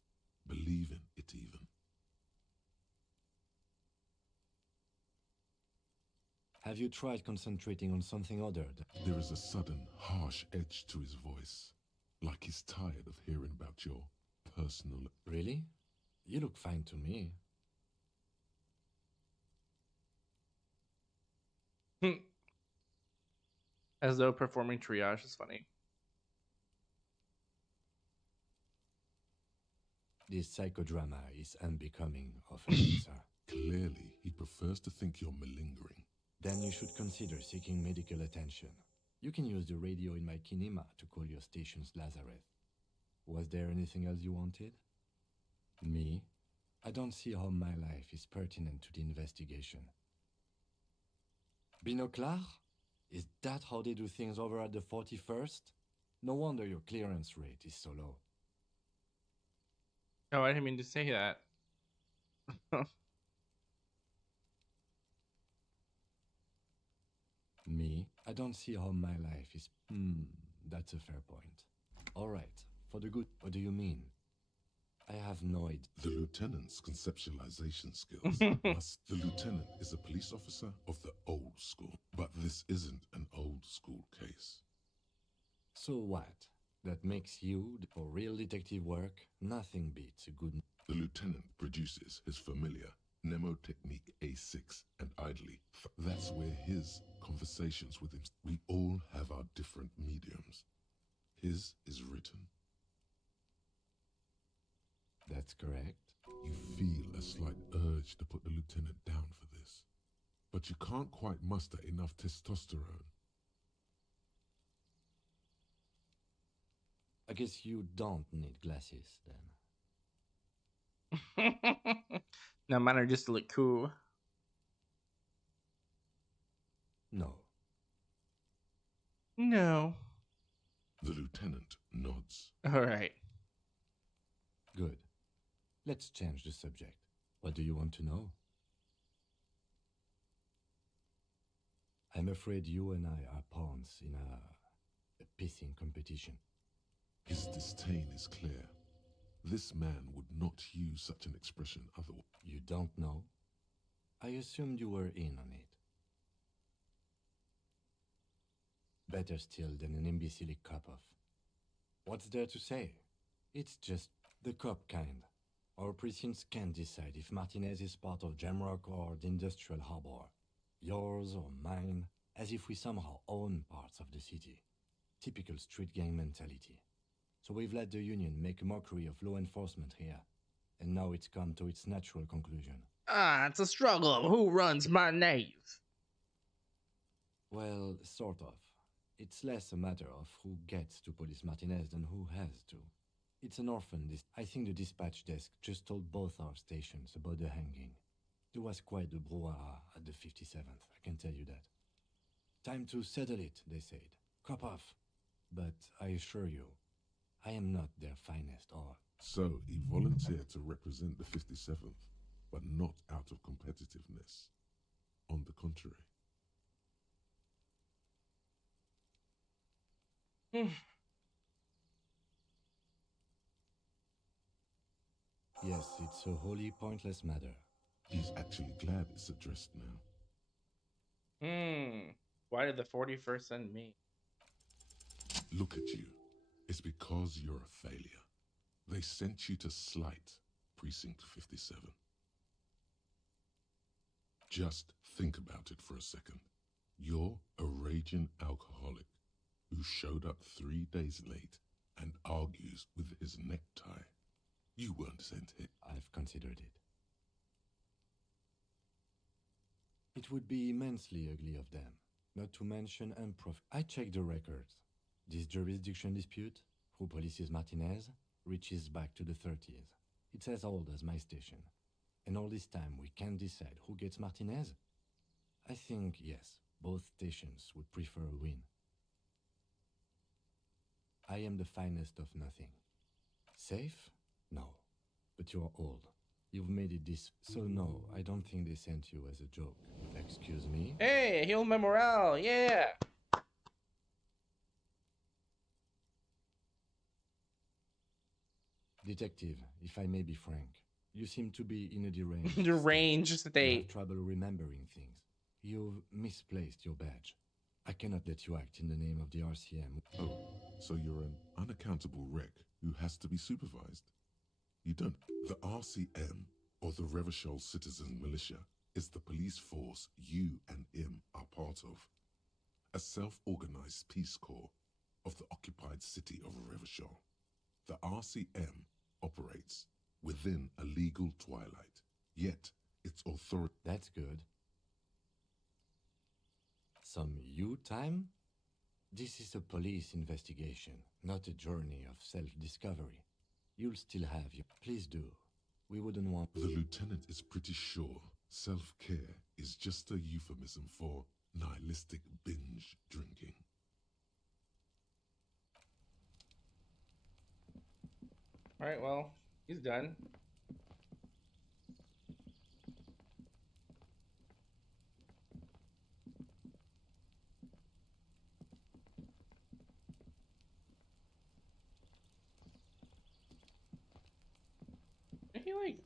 believing it even. Have you tried concentrating on something other than... There is a sudden, harsh edge to his voice, like he's tired of hearing about your personal... Really? You look fine to me. As though performing triage is funny. This psychodrama is unbecoming of an officer. Clearly, he prefers to think you're malingering. Then you should consider seeking medical attention. You can use the radio in my kinema to call your station's Lazareth. Was there anything else you wanted? Me? I don't see how my life is pertinent to the investigation. Binocular? Is that how they do things over at the 41st? No wonder your clearance rate is so low. Oh, I didn't mean to say that. Me? I don't see how my life is... that's a fair point. All right, for the good... What do you mean? I have no idea. The lieutenant's conceptualization skills. Plus, the lieutenant is a police officer of the old school. But this isn't an old school case. So what? That makes you, for real detective work, nothing beats a good... The lieutenant produces his familiar mnemotechnique A6 and idly. That's where his conversations with him... We all have our different mediums. His is written. That's correct. You feel a slight urge to put the lieutenant down for this. But you can't quite muster enough testosterone. I guess you don't need glasses, then. No, mine are just to look cool. No. No. The lieutenant nods. All right. Good. Let's change the subject. What do you want to know? I'm afraid you and I are pawns in a pissing competition. His disdain is clear. This man would not use such an expression otherwise. You don't know? I assumed you were in on it. Better still than an imbecile cop-off. What's there to say? It's just the cop kind. Our precincts can't decide if Martinez is part of Jamrock or the Industrial Harbor. Yours or mine, as if we somehow own parts of the city. Typical street gang mentality. So we've let the Union make a mockery of law enforcement here. And now it's come to its natural conclusion. It's a struggle of who runs my nave. Well, sort of. It's less a matter of who gets to police Martinez than who has to. It's an orphan. I think the dispatch desk just told both our stations about the hanging. There was quite the brouhaha at the 57th, I can tell you that. Time to settle it, they said. Cop off. But I assure you, I am not their finest or... So he volunteered to represent the 57th, but not out of competitiveness. On the contrary. Yes, it's a wholly pointless matter. He's actually glad it's addressed now. Why did the 41st send me? Look at you. It's because you're a failure. They sent you to slight Precinct 57. Just think about it for a second. You're a raging alcoholic who showed up 3 days late and argues with his necktie. You weren't sent here. I've considered it. It would be immensely ugly of them, not to mention I checked the records. This jurisdiction dispute, who polices Martinez, reaches back to the 30s. It's as old as my station. And all this time we can't decide who gets Martinez? I think, yes, both stations would prefer a win. I am the finest of nothing. Safe? No. But you're old. You've made it this... So no, I don't think they sent you as a joke. Excuse me? Hey, heal my morale, yeah! Detective, if I may be frank, you seem to be in a deranged Deranged You state. have trouble remembering things. You've misplaced your badge. I cannot let you act in the name of the RCM. Oh, so you're an unaccountable wreck who has to be supervised? You don't. The RCM, or the Revachol Citizen Militia, is the police force you and him are part of. A self-organized peace corps of the occupied city of Revachol. The RCM operates within a legal twilight, yet its authority... That's good. Some you time? This is a police investigation, not a journey of self-discovery. You'll still have your... Please do. We wouldn't want... The lieutenant is pretty sure self-care is just a euphemism for nihilistic binge drinking. Alright, well, he's done. He like...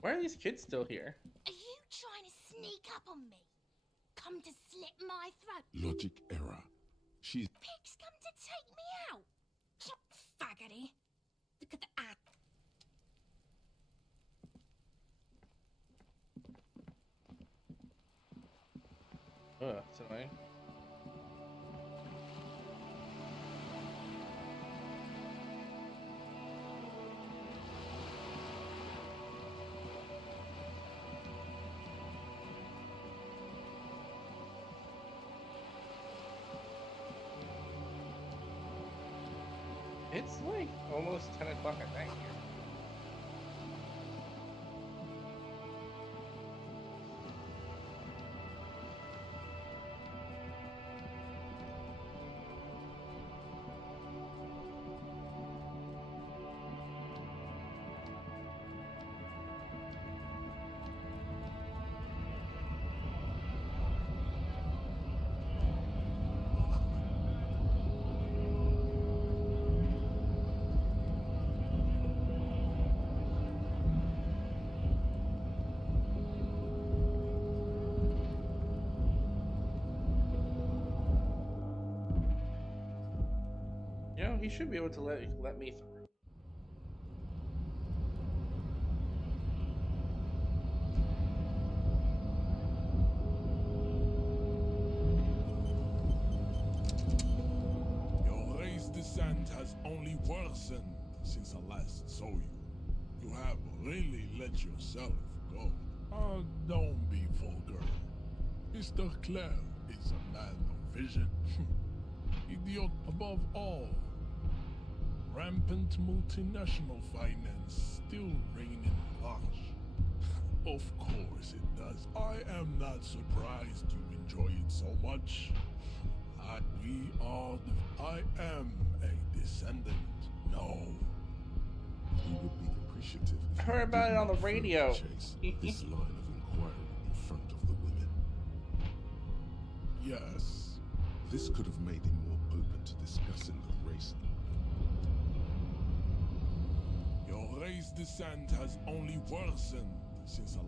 Why are these kids still here? Are you trying to sneak up on me? Come to slit my throat? Logic error. She's... Pigs come to take me out? Faggoty. Look at the ad. Ugh, that's annoying. It's like almost 10 o'clock at night here. You know, he should be able to let me through. Your race descent has only worsened since I last saw you. You have really let yourself go. Don't be vulgar. Mr. Clare is a man of vision. Idiot above all. Rampant multinational finance still reigning large. Of course it does. I am not surprised you enjoy it so much. I am a descendant. No. We would be appreciative. I heard about it on the radio. Chase this line of inquiry in front of the women. Yes. This could have made him more open to discussing the race. Your race descent has only worsened since I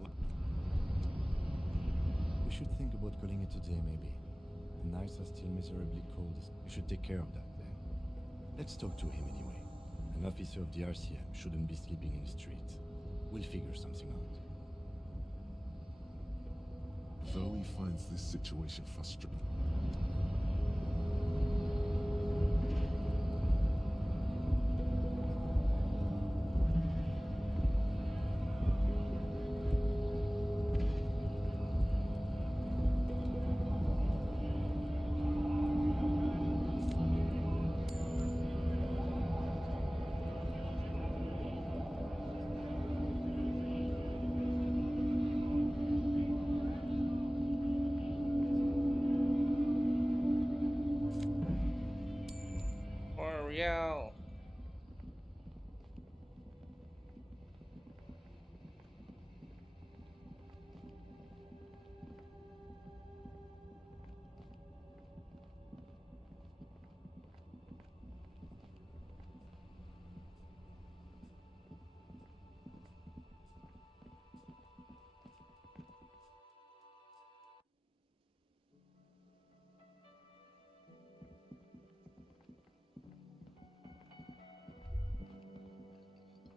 We should think about calling it a day, maybe. The nights are still miserably cold. We should take care of that then. Let's talk to him anyway. An officer of the RCM shouldn't be sleeping in the street. We'll figure something out. Though he finds this situation frustrating. go.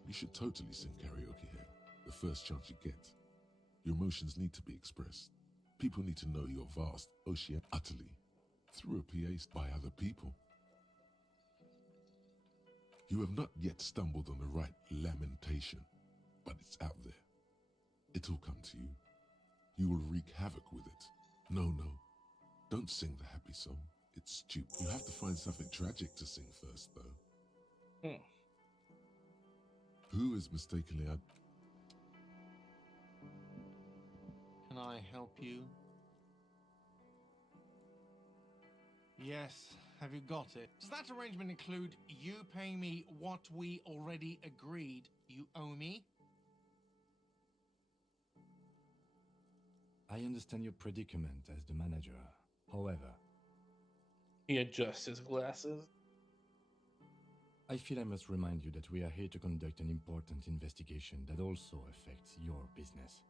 You should totally sing karaoke here, the first chance you get. Your emotions need to be expressed. People need to know your vast ocean utterly through a PA by other people. You have not yet stumbled on the right lamentation, but it's out there. It'll come to you. You will wreak havoc with it. No, don't sing the happy song. It's stupid. You have to find something tragic to sing first, though. Who is mistakenly Can I help you? Yes, have you got it? Does that arrangement include you paying me what we already agreed you owe me? I understand your predicament as the manager. However, He adjusts his glasses. I feel I must remind you that we are here to conduct an important investigation that also affects your business.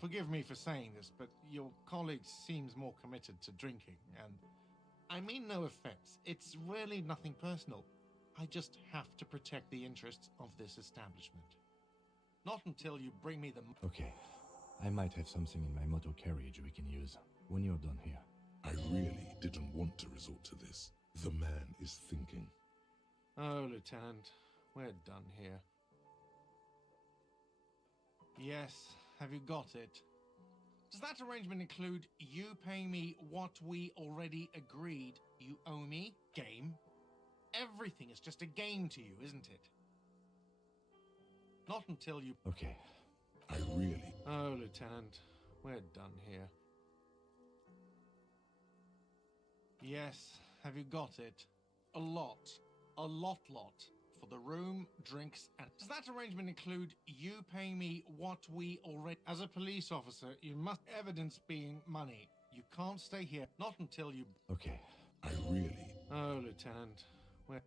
Forgive me for saying this, but your colleague seems more committed to drinking, and I mean no offense. It's really nothing personal. I just have to protect the interests of this establishment. Not until you bring me the... Okay, I might have something in my motor carriage we can use when you're done here. I really didn't want to resort to this. The man is thinking. Oh, Lieutenant, we're done here. Yes, have you got it? Does that arrangement include you paying me what we already agreed you owe me? Game? Everything is just a game to you, isn't it? Not until you... Okay. I really... Oh, Lieutenant, we're done here. Yes, have you got it? A lot. A lot. For the room, drinks, and... Does that arrangement include you paying me what we already... As a police officer, you must... Evidence being money. You can't stay here, not until you... Okay. I really... Oh, Lieutenant, we're...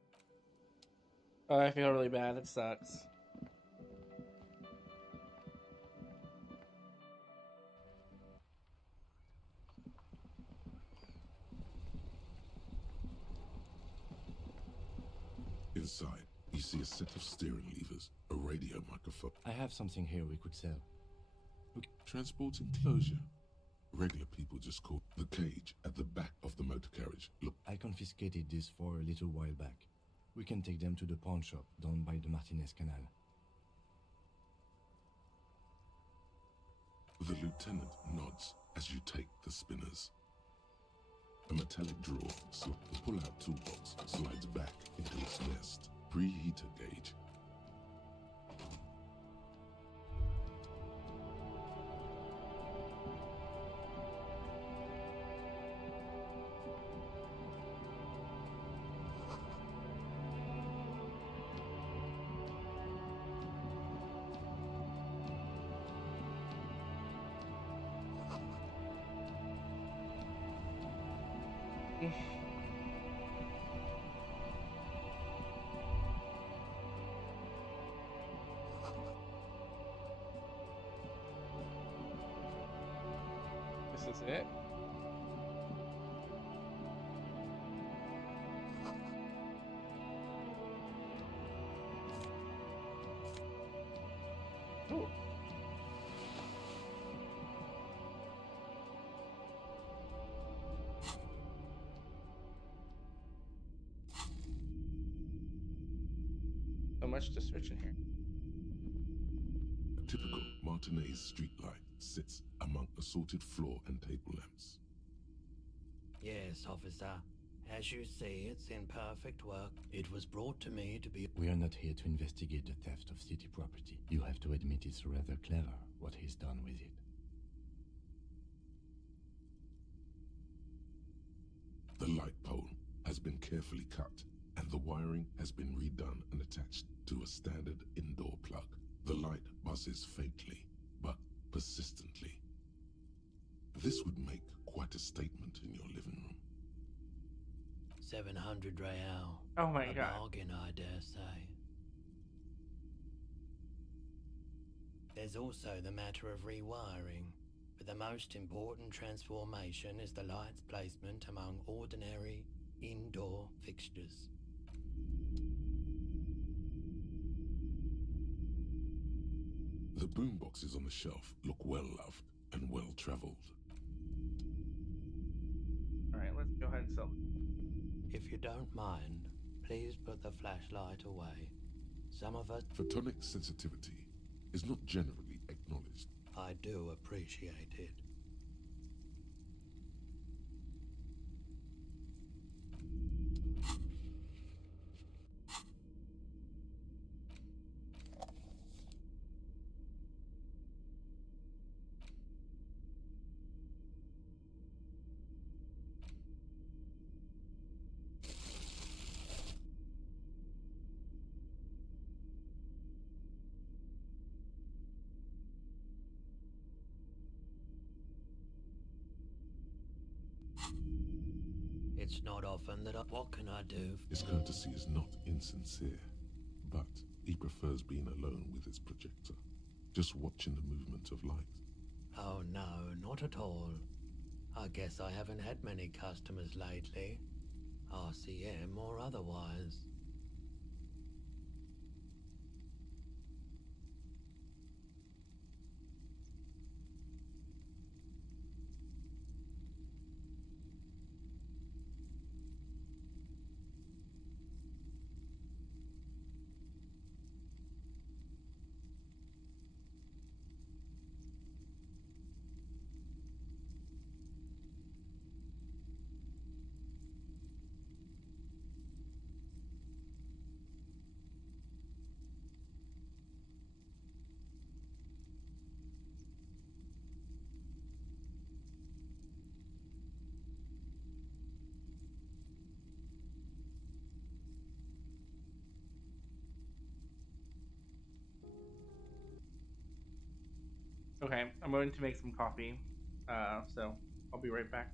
Oh, I feel really bad. It sucks. Inside, you see a set of steering levers, a radio microphone. I have something here we could sell. Transport enclosure. Regular people just call the cage at the back of the motor carriage. Look, I confiscated this for a little while back. We can take them to the pawn shop down by the Martinez Canal. the lieutenant nods as you take the spinners. A metallic drawer, the pull-out toolbox slides back into its nest. Preheater gauge. This is it. Ooh. So much to search in here. A typical Martinez street light sits among assorted floor and table lamps. Yes, officer. As you see, it's in perfect work. It was brought to me to be... We are not here to investigate the theft of city property. You have to admit it's rather clever what he's done with it. The light pole has been killed. carefully cut, and the wiring has been redone and attached to a standard indoor plug. The light buzzes faintly, but persistently. This would make quite a statement in your living room. 700 real. Oh my A god. bargain, I dare say. There's also the matter of rewiring, but the most important transformation is the light's placement among ordinary indoor fixtures. The boomboxes on the shelf look well loved and well traveled. Alright, let's go ahead and sell. If you don't mind, please put the flashlight away. Some of us... Photonic sensitivity is not generally acknowledged. I do appreciate it. It's not often that What can I do? His courtesy is not insincere, but he prefers being alone with his projector, just watching the movement of light. Oh no, not at all. I guess I haven't had many customers lately, RCM or otherwise. Okay, I'm going to make some coffee, so I'll be right back.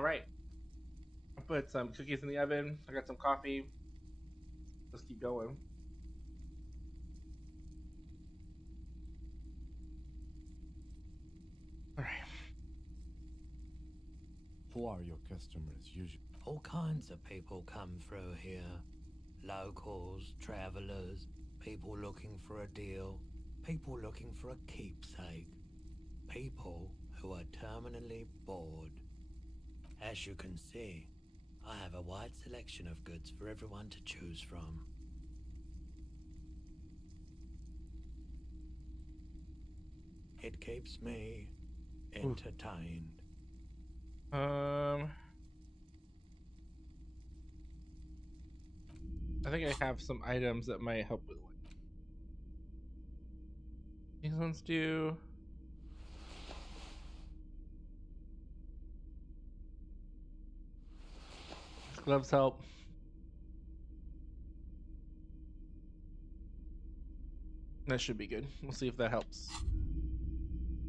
All right. I put some cookies in the oven. I got some coffee. Let's keep going. All right. Who are your customers usually? All kinds of people come through here. Locals, travelers, people looking for a deal, people looking for a keepsake, people who are terminally bored. As you can see, I have a wide selection of goods for everyone to choose from. It keeps me entertained. I think I have some items that might help with like these ones do. These gloves help. That should be good. We'll see if that helps.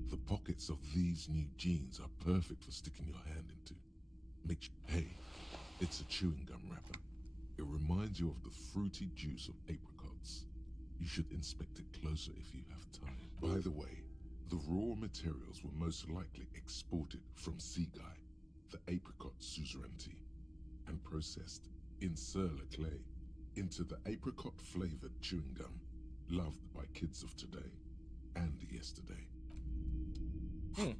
The pockets of these new jeans are perfect for sticking your hand into. Hey, it's a chewing gum wrapper. It reminds you of the fruity juice of apricots. You should inspect it closer if you have time. By the way, the raw materials were most likely exported from Seaguy, the apricot suzerainty, and processed in sur-le-clay into the apricot-flavored chewing gum loved by kids of today and yesterday. There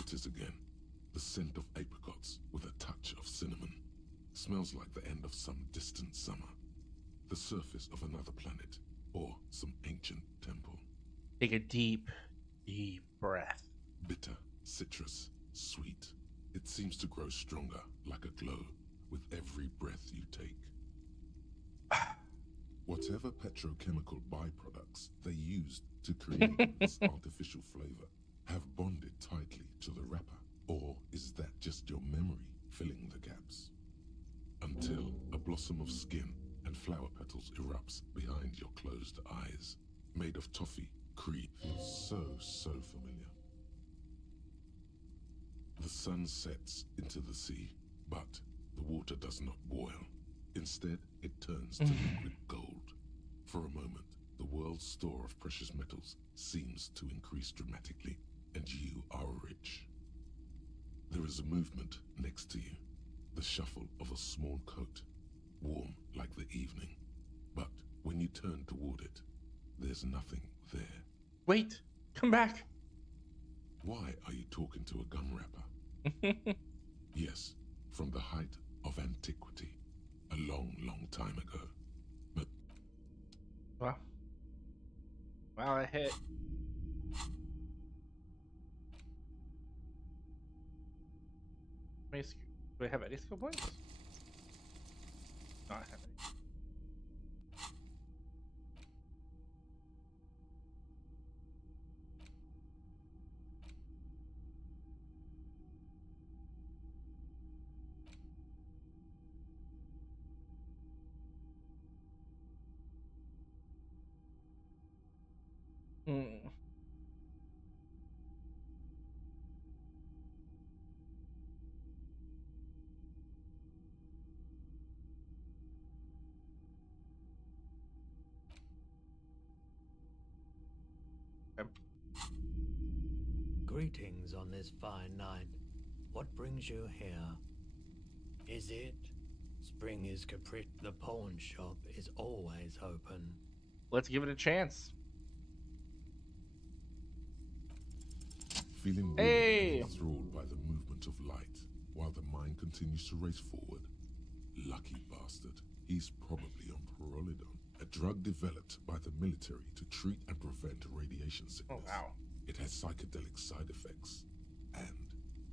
it is again. The scent of apricots with a touch of cinnamon. Smells like the end of some distant summer. The surface of another planet or some ancient temple. Take a deep, deep breath. Bitter, citrus, sweet. It seems to grow stronger, like a glow, with every breath you take. Whatever petrochemical byproducts they used to create this artificial flavor have bonded tightly to the wrapper. Or is that just your memory filling the gaps? Until a blossom of skin and flower petals erupts behind your closed eyes, made of toffee, cream, feels so familiar. The sun sets into the sea, but the water does not boil. Instead, it turns to liquid gold. For a moment, the world's store of precious metals seems to increase dramatically, and you are rich. There is a movement next to you, the shuffle of a small coat, warm like the evening. But when you turn toward it, there's nothing there. Wait, come back. Why are you talking to a gum wrapper? Yes, from the height of antiquity, a long time ago. But well, I hit. Do I have any skill points? No, I have any. Greetings on this fine night. What brings you here? Is it? Spring is Capri. The pawn shop is always open. Let's give it a chance. Feeling hey, enthralled by the movement of light while the mind continues to race forward. Lucky bastard. He's probably on Pyrrolidon, a drug developed by the military to treat and prevent radiation sickness. Oh, wow. It has psychedelic side effects, and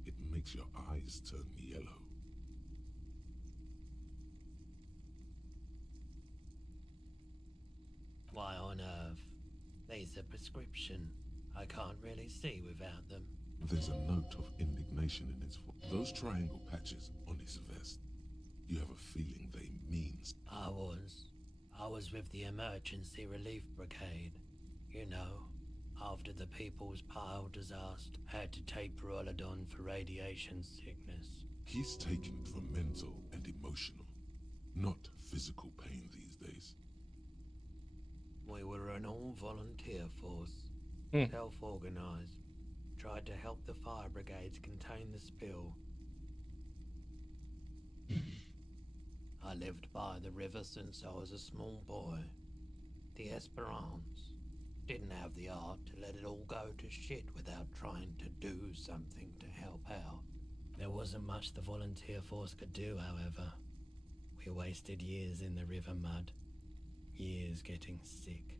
it makes your eyes turn yellow. Why on earth? These are prescription. I can't really see without them. There's a note of indignation in his voice. Those triangle patches on his vest, you have a feeling they mean. I was with the emergency relief brigade. You know, after the People's Pile disaster. Had to take Perolidon for radiation sickness. He's taken it for mental and emotional, not physical pain these days. We were an all-volunteer force, self-organized. Tried to help the fire brigades contain the spill. I lived by the river since I was a small boy. The Esperance didn't have the art to let it all go to shit without trying to do something to help out. There wasn't much the volunteer force could do, however. We wasted years in the river mud, years getting sick.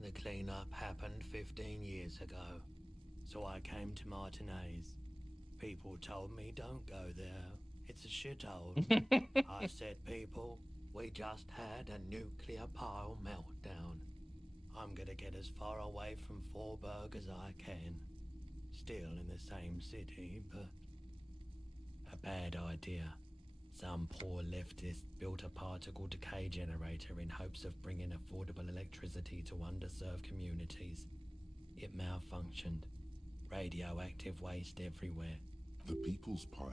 The cleanup happened 15 years ago, so I came to Martinez. People told me, don't go there, it's a shithole. I said, people, we just had a nuclear pile meltdown. I'm gonna get as far away from Forburg as I can. Still in the same city, but a bad idea. Some poor leftist built a particle decay generator in hopes of bringing affordable electricity to underserved communities. It malfunctioned. Radioactive waste everywhere. The People's Pile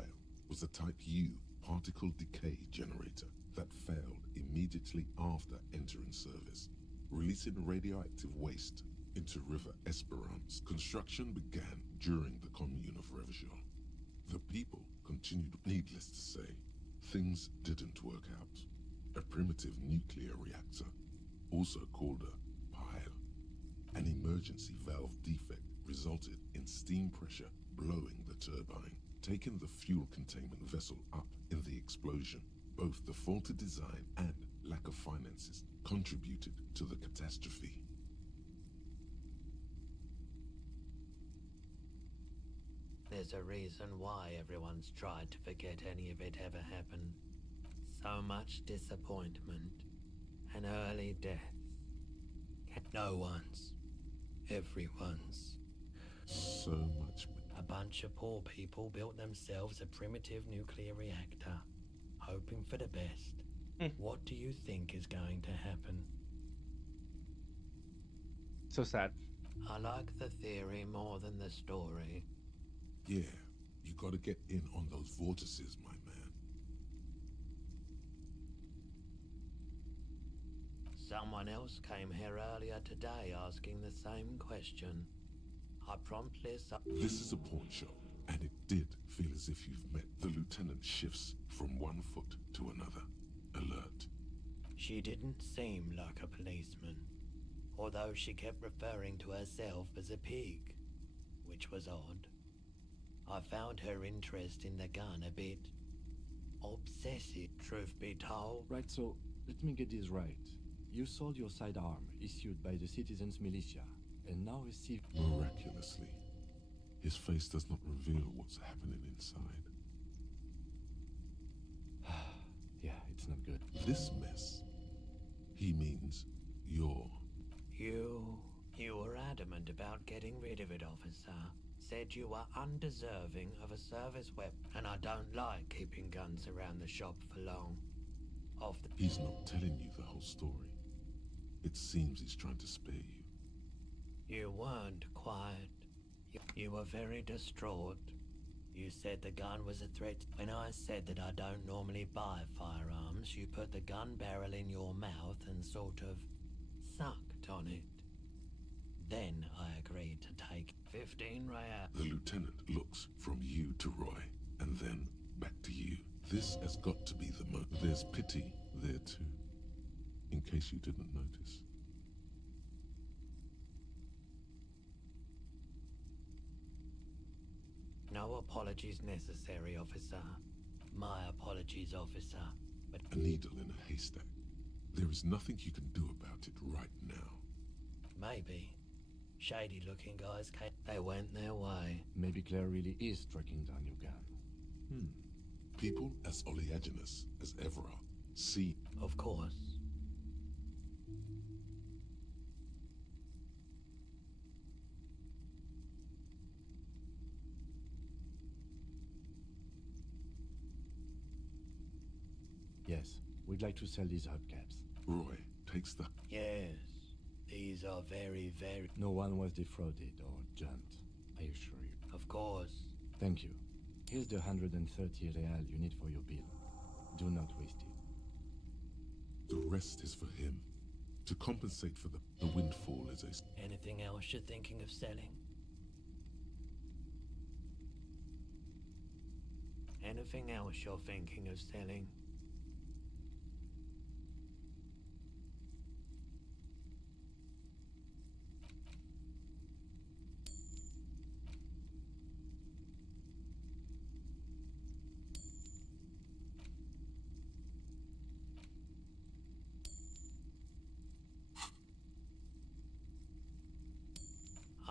was a Type U particle decay generator that failed immediately after entering service, releasing radioactive waste into River Esperance. Construction began during the Commune of Revachol. The people continued, needless to say, things didn't work out. A primitive nuclear reactor, also called a pile, an emergency valve defect resulted in steam pressure blowing the turbine, taking the fuel containment vessel up in the explosion. Both the faulty design and lack of finances contributed to the catastrophe. There's a reason why everyone's tried to forget any of it ever happened. So much disappointment and early death. No one's. Everyone's. So much. A bunch of poor people built themselves a primitive nuclear reactor, hoping for the best. What do you think is going to happen? So sad. I like the theory more than the story. Yeah, you gotta get in on those vortices, my man. Someone else came here earlier today asking the same question. I promptly... This is a pawn shop, and it did feel as if you've met. The lieutenant shifts from one foot to another, alert. She didn't seem like a policeman, although she kept referring to herself as a pig, which was odd. I found her interest in the gun a bit obsessive, truth be told. Right, so let me get this right. You sold your sidearm, issued by the citizens' militia, and now receive... Miraculously, his face does not reveal what's happening inside. Yeah, it's not good. This mess, he means you're... You were adamant about getting rid of it, officer. Said you were undeserving of a service weapon, and I don't like keeping guns around the shop for long. He's not telling you the whole story. It seems he's trying to spare you. You weren't quiet. You were very distraught. You said the gun was a threat. When I said that I don't normally buy firearms, you put the gun barrel in your mouth and sort of sucked on it. Then I agreed to take 15 real. The lieutenant looks from you to Roy, and then back to you. This has got to be the There's pity there too, in case you didn't notice. No apologies necessary, officer. My apologies, officer. But a needle in a haystack. There is nothing you can do about it right now. Maybe. Shady-looking guys came. They went their way. Maybe Claire really is tracking down your gun. People as oleaginous as ever are. See. Of course. Yes, we'd like to sell these hubcaps. Roy takes the... Yes, these These are very, very... No one was defrauded or jumped, I assure you. Of course. Thank you. Here's the 130 real you need for your bill. Do not waste it. The rest is for him. To compensate for the windfall is a... Anything else you're thinking of selling? Anything else you're thinking of selling?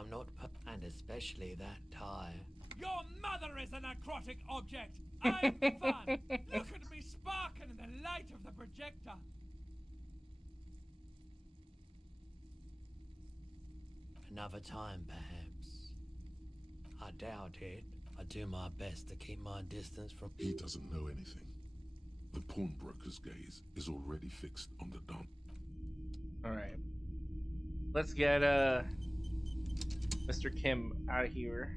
I'm not, and especially that tie. Your mother is a necrotic object. I'm fun. Look at me sparkling in the light of the projector. Another time, perhaps. I doubt it. I do my best to keep my distance from... He doesn't know anything. The pawnbroker's gaze is already fixed on the Don. Alright. Let's get Mr. Kim out of here.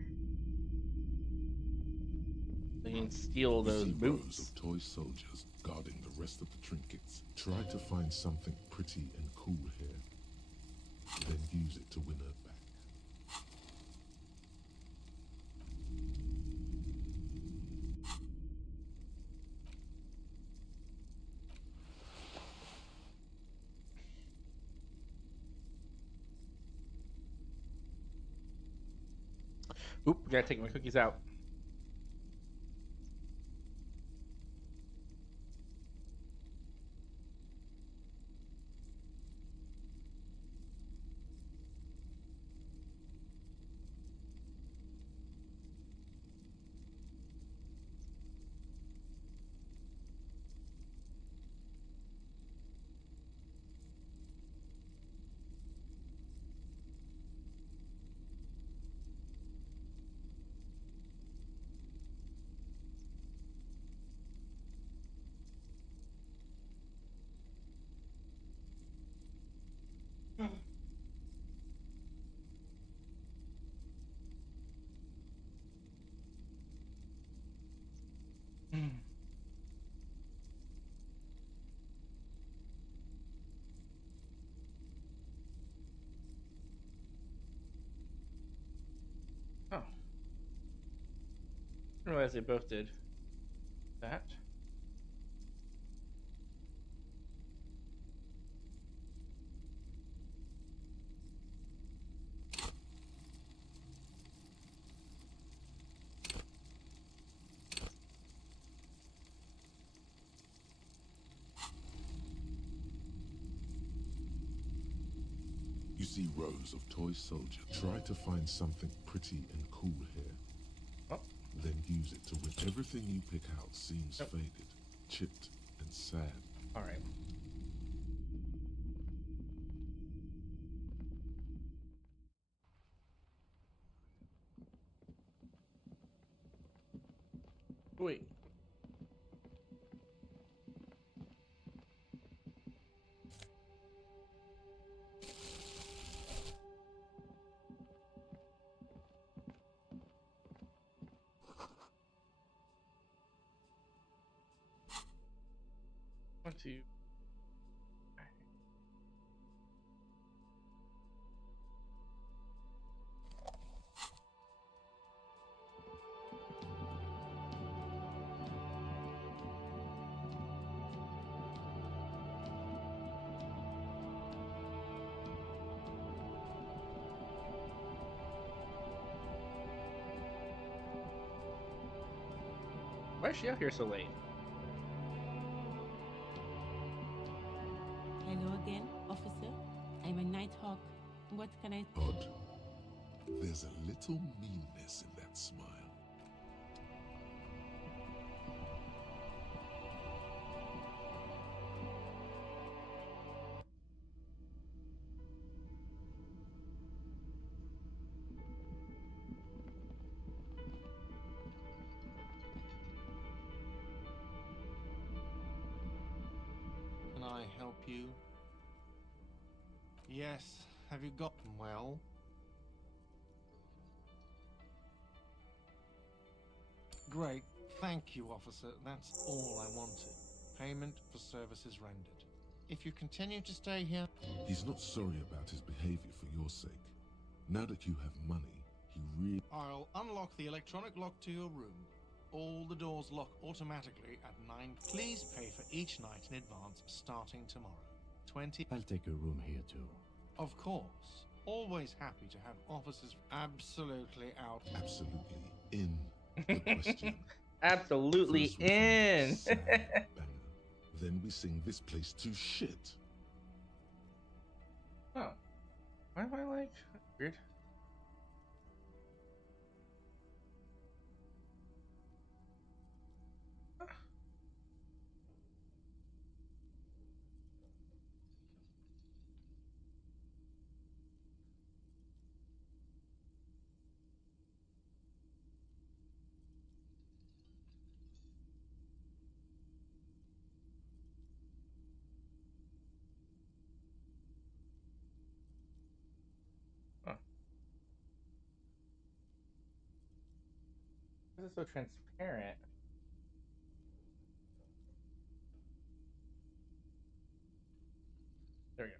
They can steal those rows boots. of toy soldiers guarding the rest of the trinkets. Try to find something pretty and cool here. Then use it to win her back. Oop, gotta take my cookies out. Oh. I didn't realize they both did that. You see rows of toy soldiers. Try to find something pretty and cool here. Oh. Then use it to win. Everything you pick out seems Yep. faded, chipped, and sad. Alright. Wait. One, two. Why is she out here so late? Hello again, officer. I'm a Nighthawk. What can I... Odd. There's a little meanness in that smile. Can I help you? Yes, have you gotten well? Great. Thank you, officer. That's all I wanted. Payment for services rendered. If you continue to stay here... He's not sorry about his behavior for your sake. Now that you have money, he really... I'll unlock the electronic lock to your room. All the doors lock automatically at 9. Please pay for each night in advance starting tomorrow. 20... I'll take a room here too. Of course. Always happy to have officers absolutely out. Absolutely in the question. Absolutely First we find a in. sad banger. Then we sing this place to shit. Oh. Why am I like weird? This is so transparent. There we go.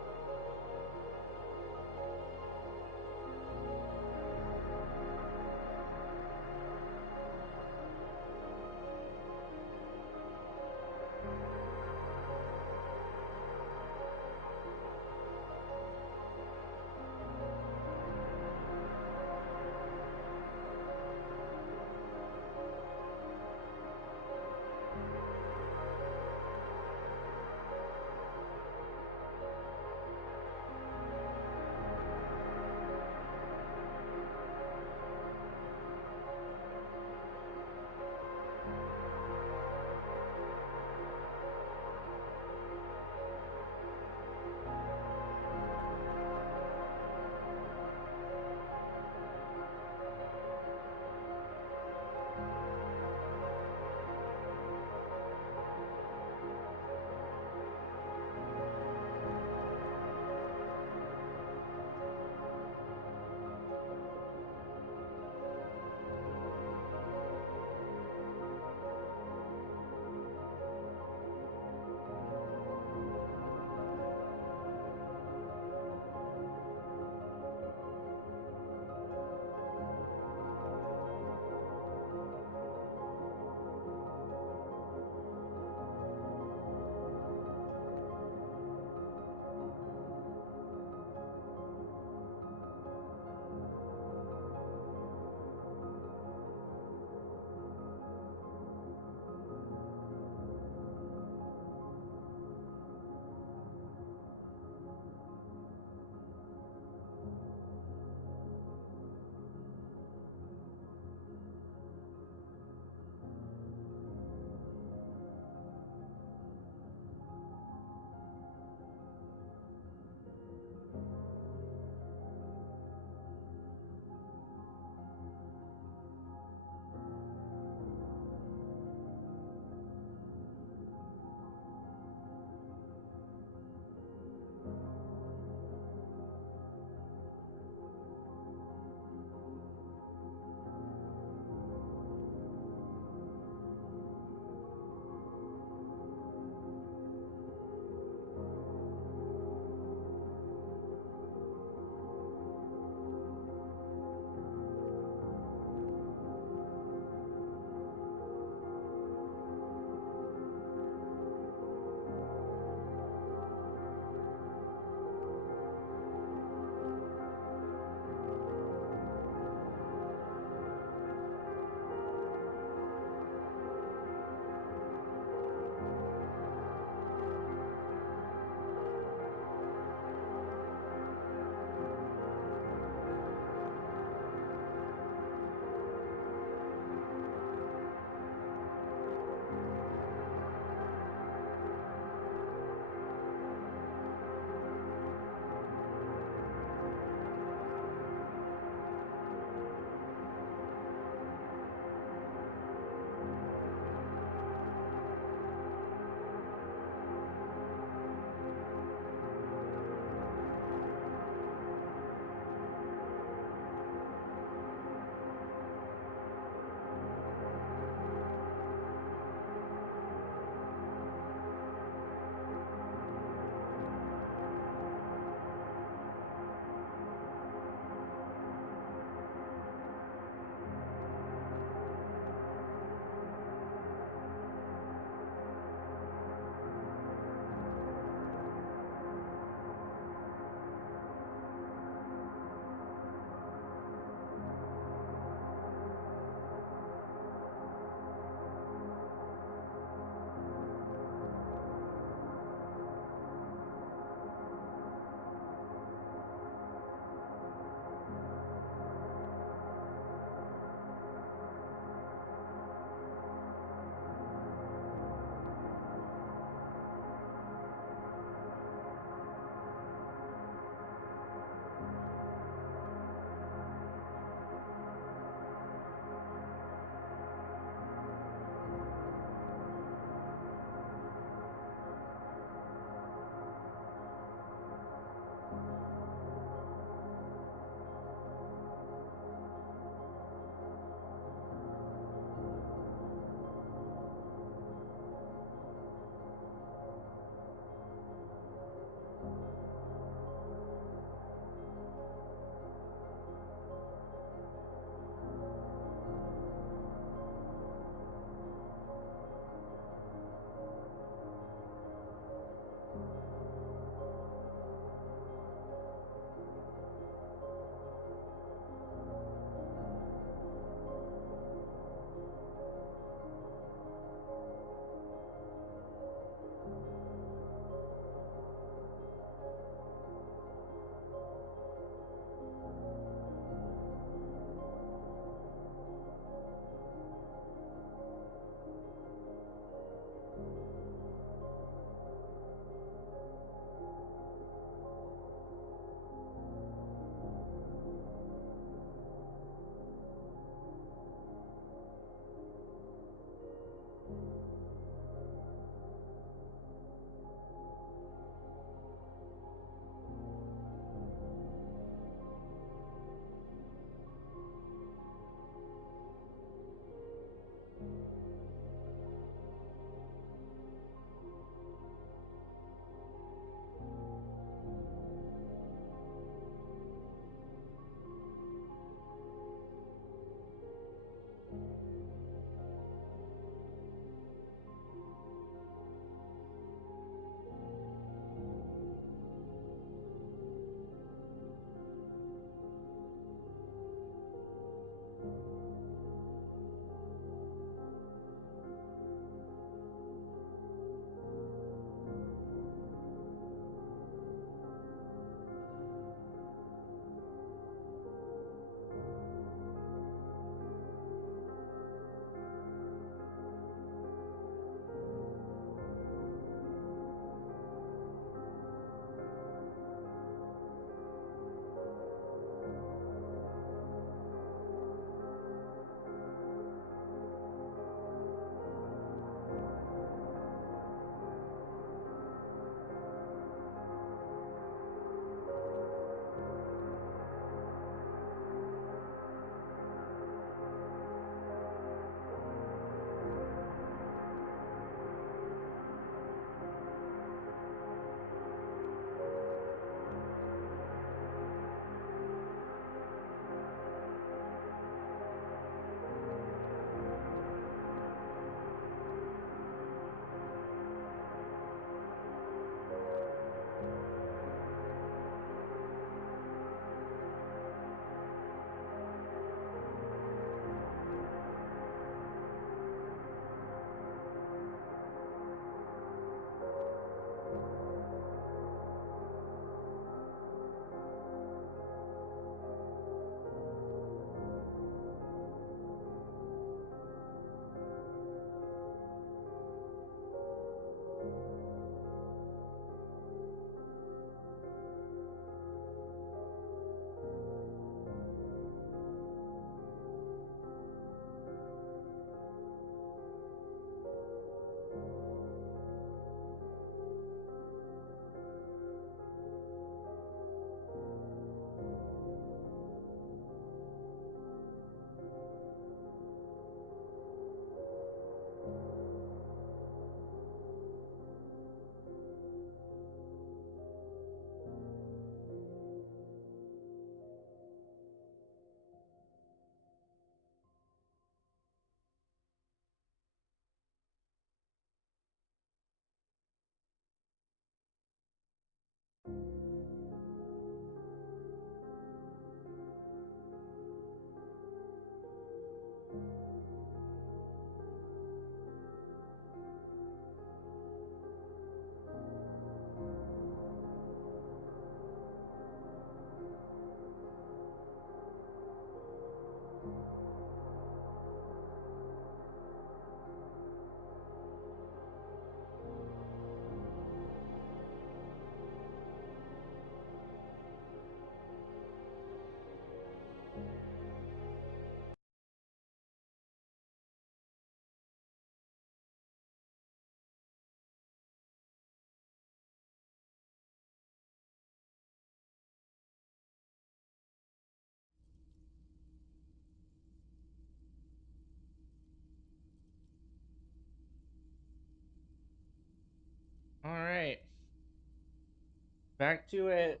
Back to it.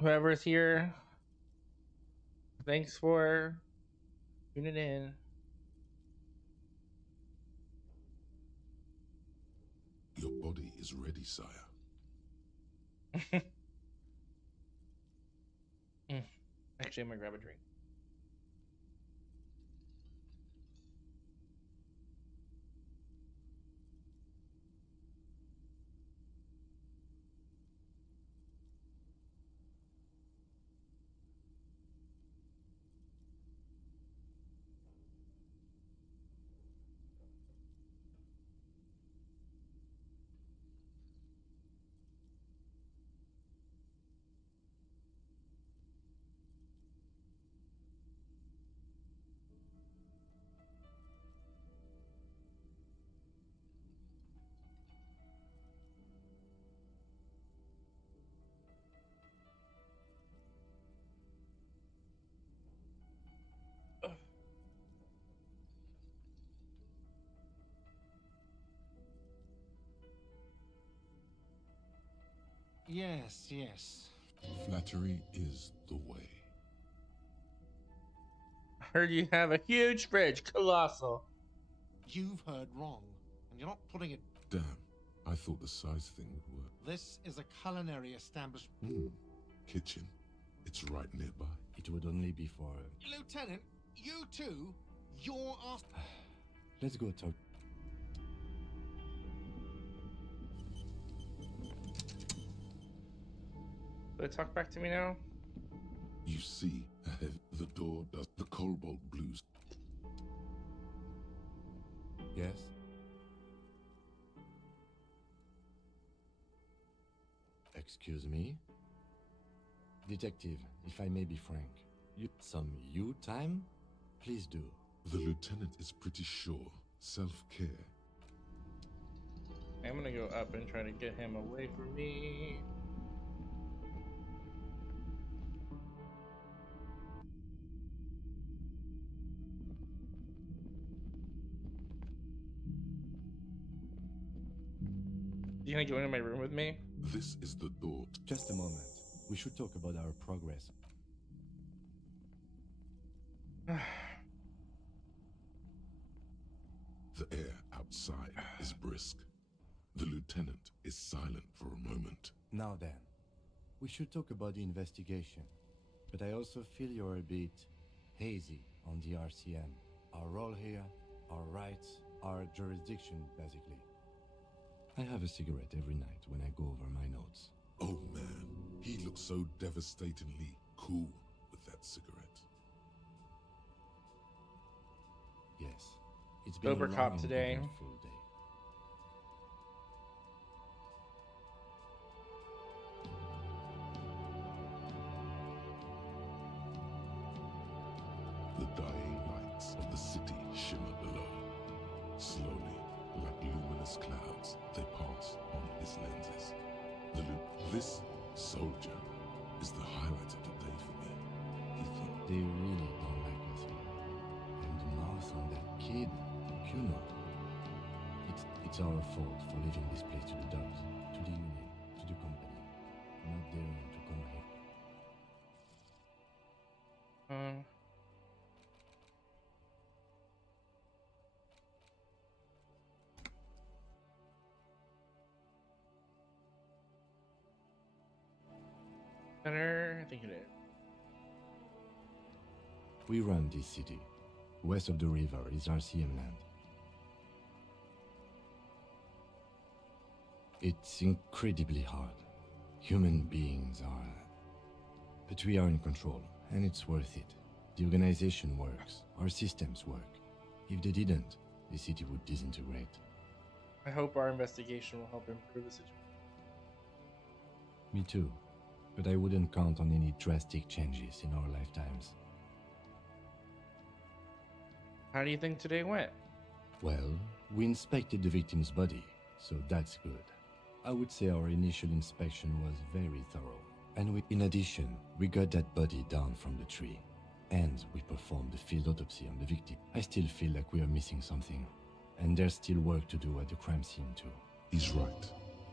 Whoever's here, thanks for tuning in. Your body is ready, sire. Actually, I'm gonna grab a drink. Yes, yes. Flattery is the way. I heard you have a huge fridge, colossal. You've heard wrong, and you're not putting it. Damn, I thought the size thing would work. This is a culinary establishment. Kitchen. It's right nearby. It would only be for... Lieutenant, you too? You're asked. Let's go talk. Will it talk back to me now? You see, ahead the door does the cobalt blues. Yes? Excuse me? Detective, if I may be frank, you time? Please do. The lieutenant is pretty sure. Self-care. I'm gonna go up and try to get him away from me. You gonna go into my room with me? This is the door. Just a moment. We should talk about our progress. The air outside is brisk. The lieutenant is silent for a moment. Now then, we should talk about the investigation. But I also feel you're a bit hazy on the RCM. Our role here, our rights, our jurisdiction, basically. I have a cigarette every night when I go over my notes. Oh man, he looks so devastatingly cool with that cigarette. Yes, it's been Sober a long cop and today. eventful day. The dying lights of the city shimmer below. Slowly, like luminous clouds, they pass on his lenses. This soldier is the highlight of the day for me, he thought. They really don't like us here. And the mouth on that kid, you know. It's our fault for leaving this place to the dogs, to the union, to the company, not daring to come here. Better, I think it is. We run this city. West of the river is RCM land. It's incredibly hard. Human beings are... But we are in control, and it's worth it. The organization works. Our systems work. If they didn't, the city would disintegrate. I hope our investigation will help improve the situation. Me too. But I wouldn't count on any drastic changes in our lifetimes. How do you think today went? Well, we inspected the victim's body, so that's good. I would say our initial inspection was very thorough. And in addition, we got that body down from the tree. And we performed the field autopsy on the victim. I still feel like we are missing something. And there's still work to do at the crime scene too. He's right.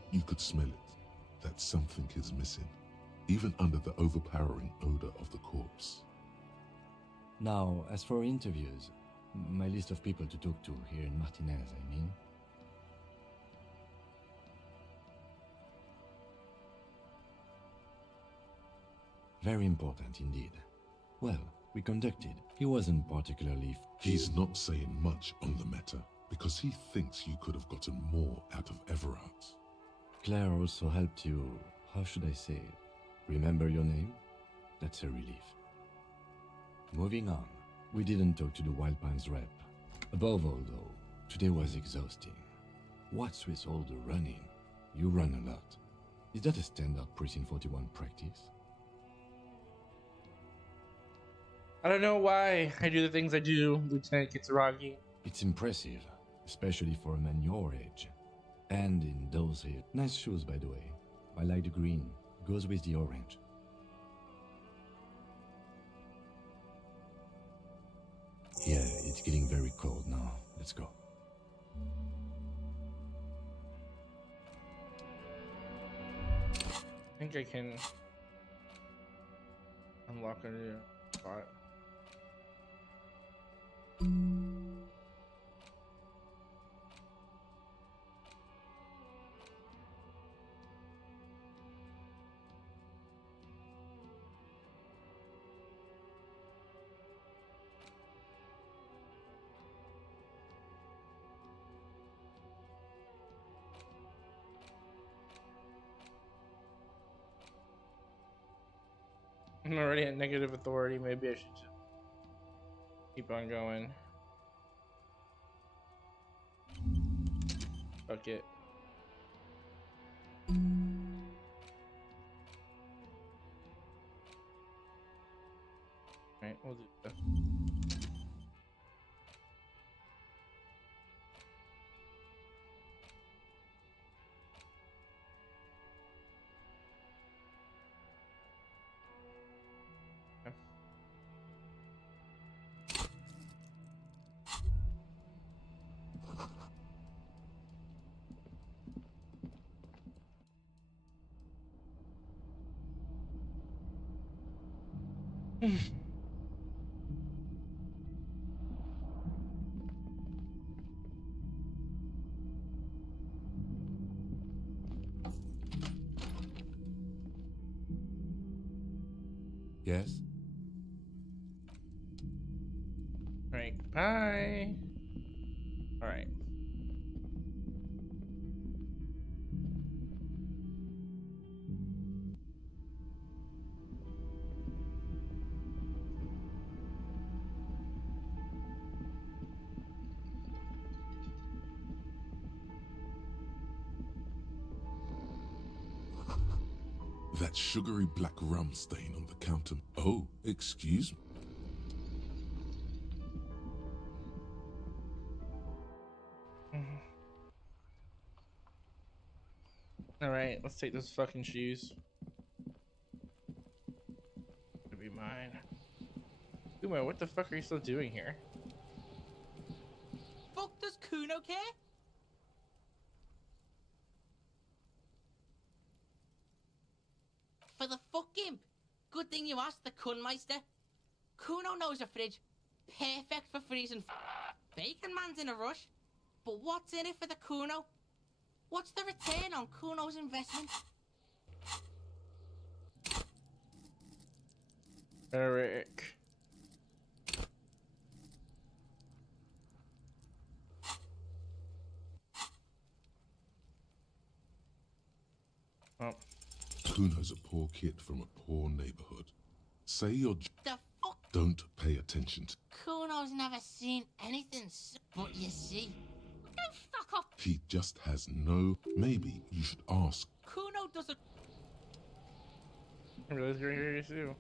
You could smell it. that something is missing, even under the overpowering odor of the corpse. Now, as for interviews, my list of people to talk to here in Martinez, I mean. Very important indeed. Well, we conducted. He wasn't particularly... He's not saying much on the matter, because he thinks you could have gotten more out of Everard. Claire also helped you, how should I say, remember your name? That's a relief. Moving on, we didn't talk to the Wild Pines rep. Above all though, today was exhausting. What's with all the running? You run a lot. Is that a standard Precinct 41 practice? I don't know why I do the things I do, Lieutenant Kitsuragi. It's impressive, especially for a man your age. And in those here. Nice shoes, by the way. I like the green. Goes with the orange. Yeah, it's getting very cold now. Let's go. I think I can unlock a new spot. I'm already at negative authority. Maybe I should just keep on going. Fuck it. Alright, we'll do that. Yes? Alright, bye. Alright. That sugary black rum stain on the counter. Oh, excuse me. Alright, let's take those fucking shoes. It'll be mine. Uma, what the fuck are you still doing here? Fuck does Kuno care? For the fuck imp. Good thing you asked the Kunmeister. Kuno knows a fridge. Perfect for freezing bacon man's in a rush. But what's in it for the Kuno? What's the return on Kuno's investment? Eric. Oh. Kuno's a poor kid from a poor neighborhood. Say you're... The fuck? Don't pay attention to... Kuno's never seen anything but you see. Don't fuck off. He just has no... Maybe you should ask. Kuno doesn't... I realize you're here too.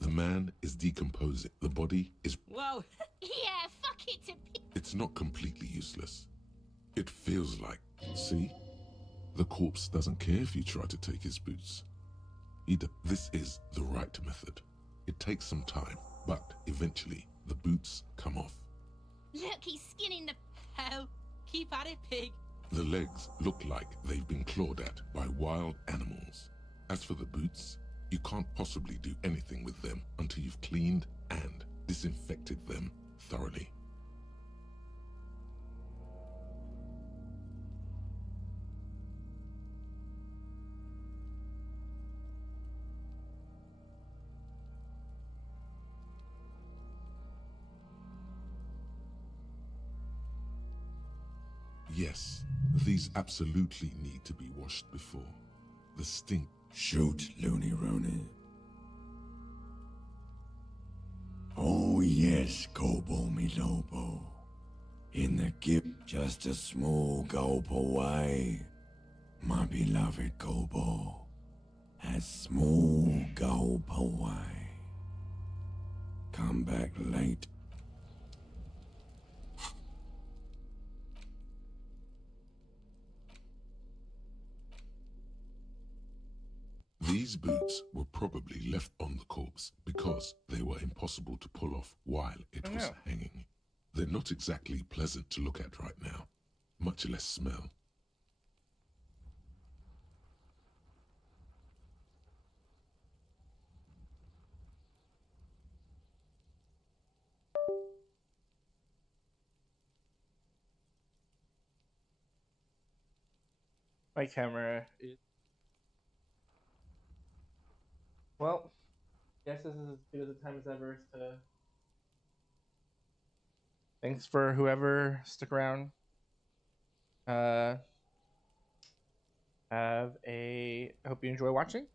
The man is decomposing. The body is... Whoa. Yeah, fuck it to p- It's not completely useless. It feels like... See? The corpse doesn't care if you try to take his boots. This is the right method. It takes some time, but eventually the boots come off. Look, he's skinning the... Hell, keep at it, pig. The legs look like they've been clawed at by wild animals. As for the boots, you can't possibly do anything with them until you've cleaned and disinfected them thoroughly. Yes, these absolutely need to be washed before. The stink. Shoot, Looney Rooney. Oh yes, Gobo me Lobo. In the gip, just a small gulp away. My beloved Gobo. A small gulp away. Come back late. These boots were probably left on the corpse because they were impossible to pull off while it was hanging. They're not exactly pleasant to look at right now, much less smell. My camera is... Well, guess this is as good as a time as ever to... Thanks for whoever stuck around. I hope you enjoy watching.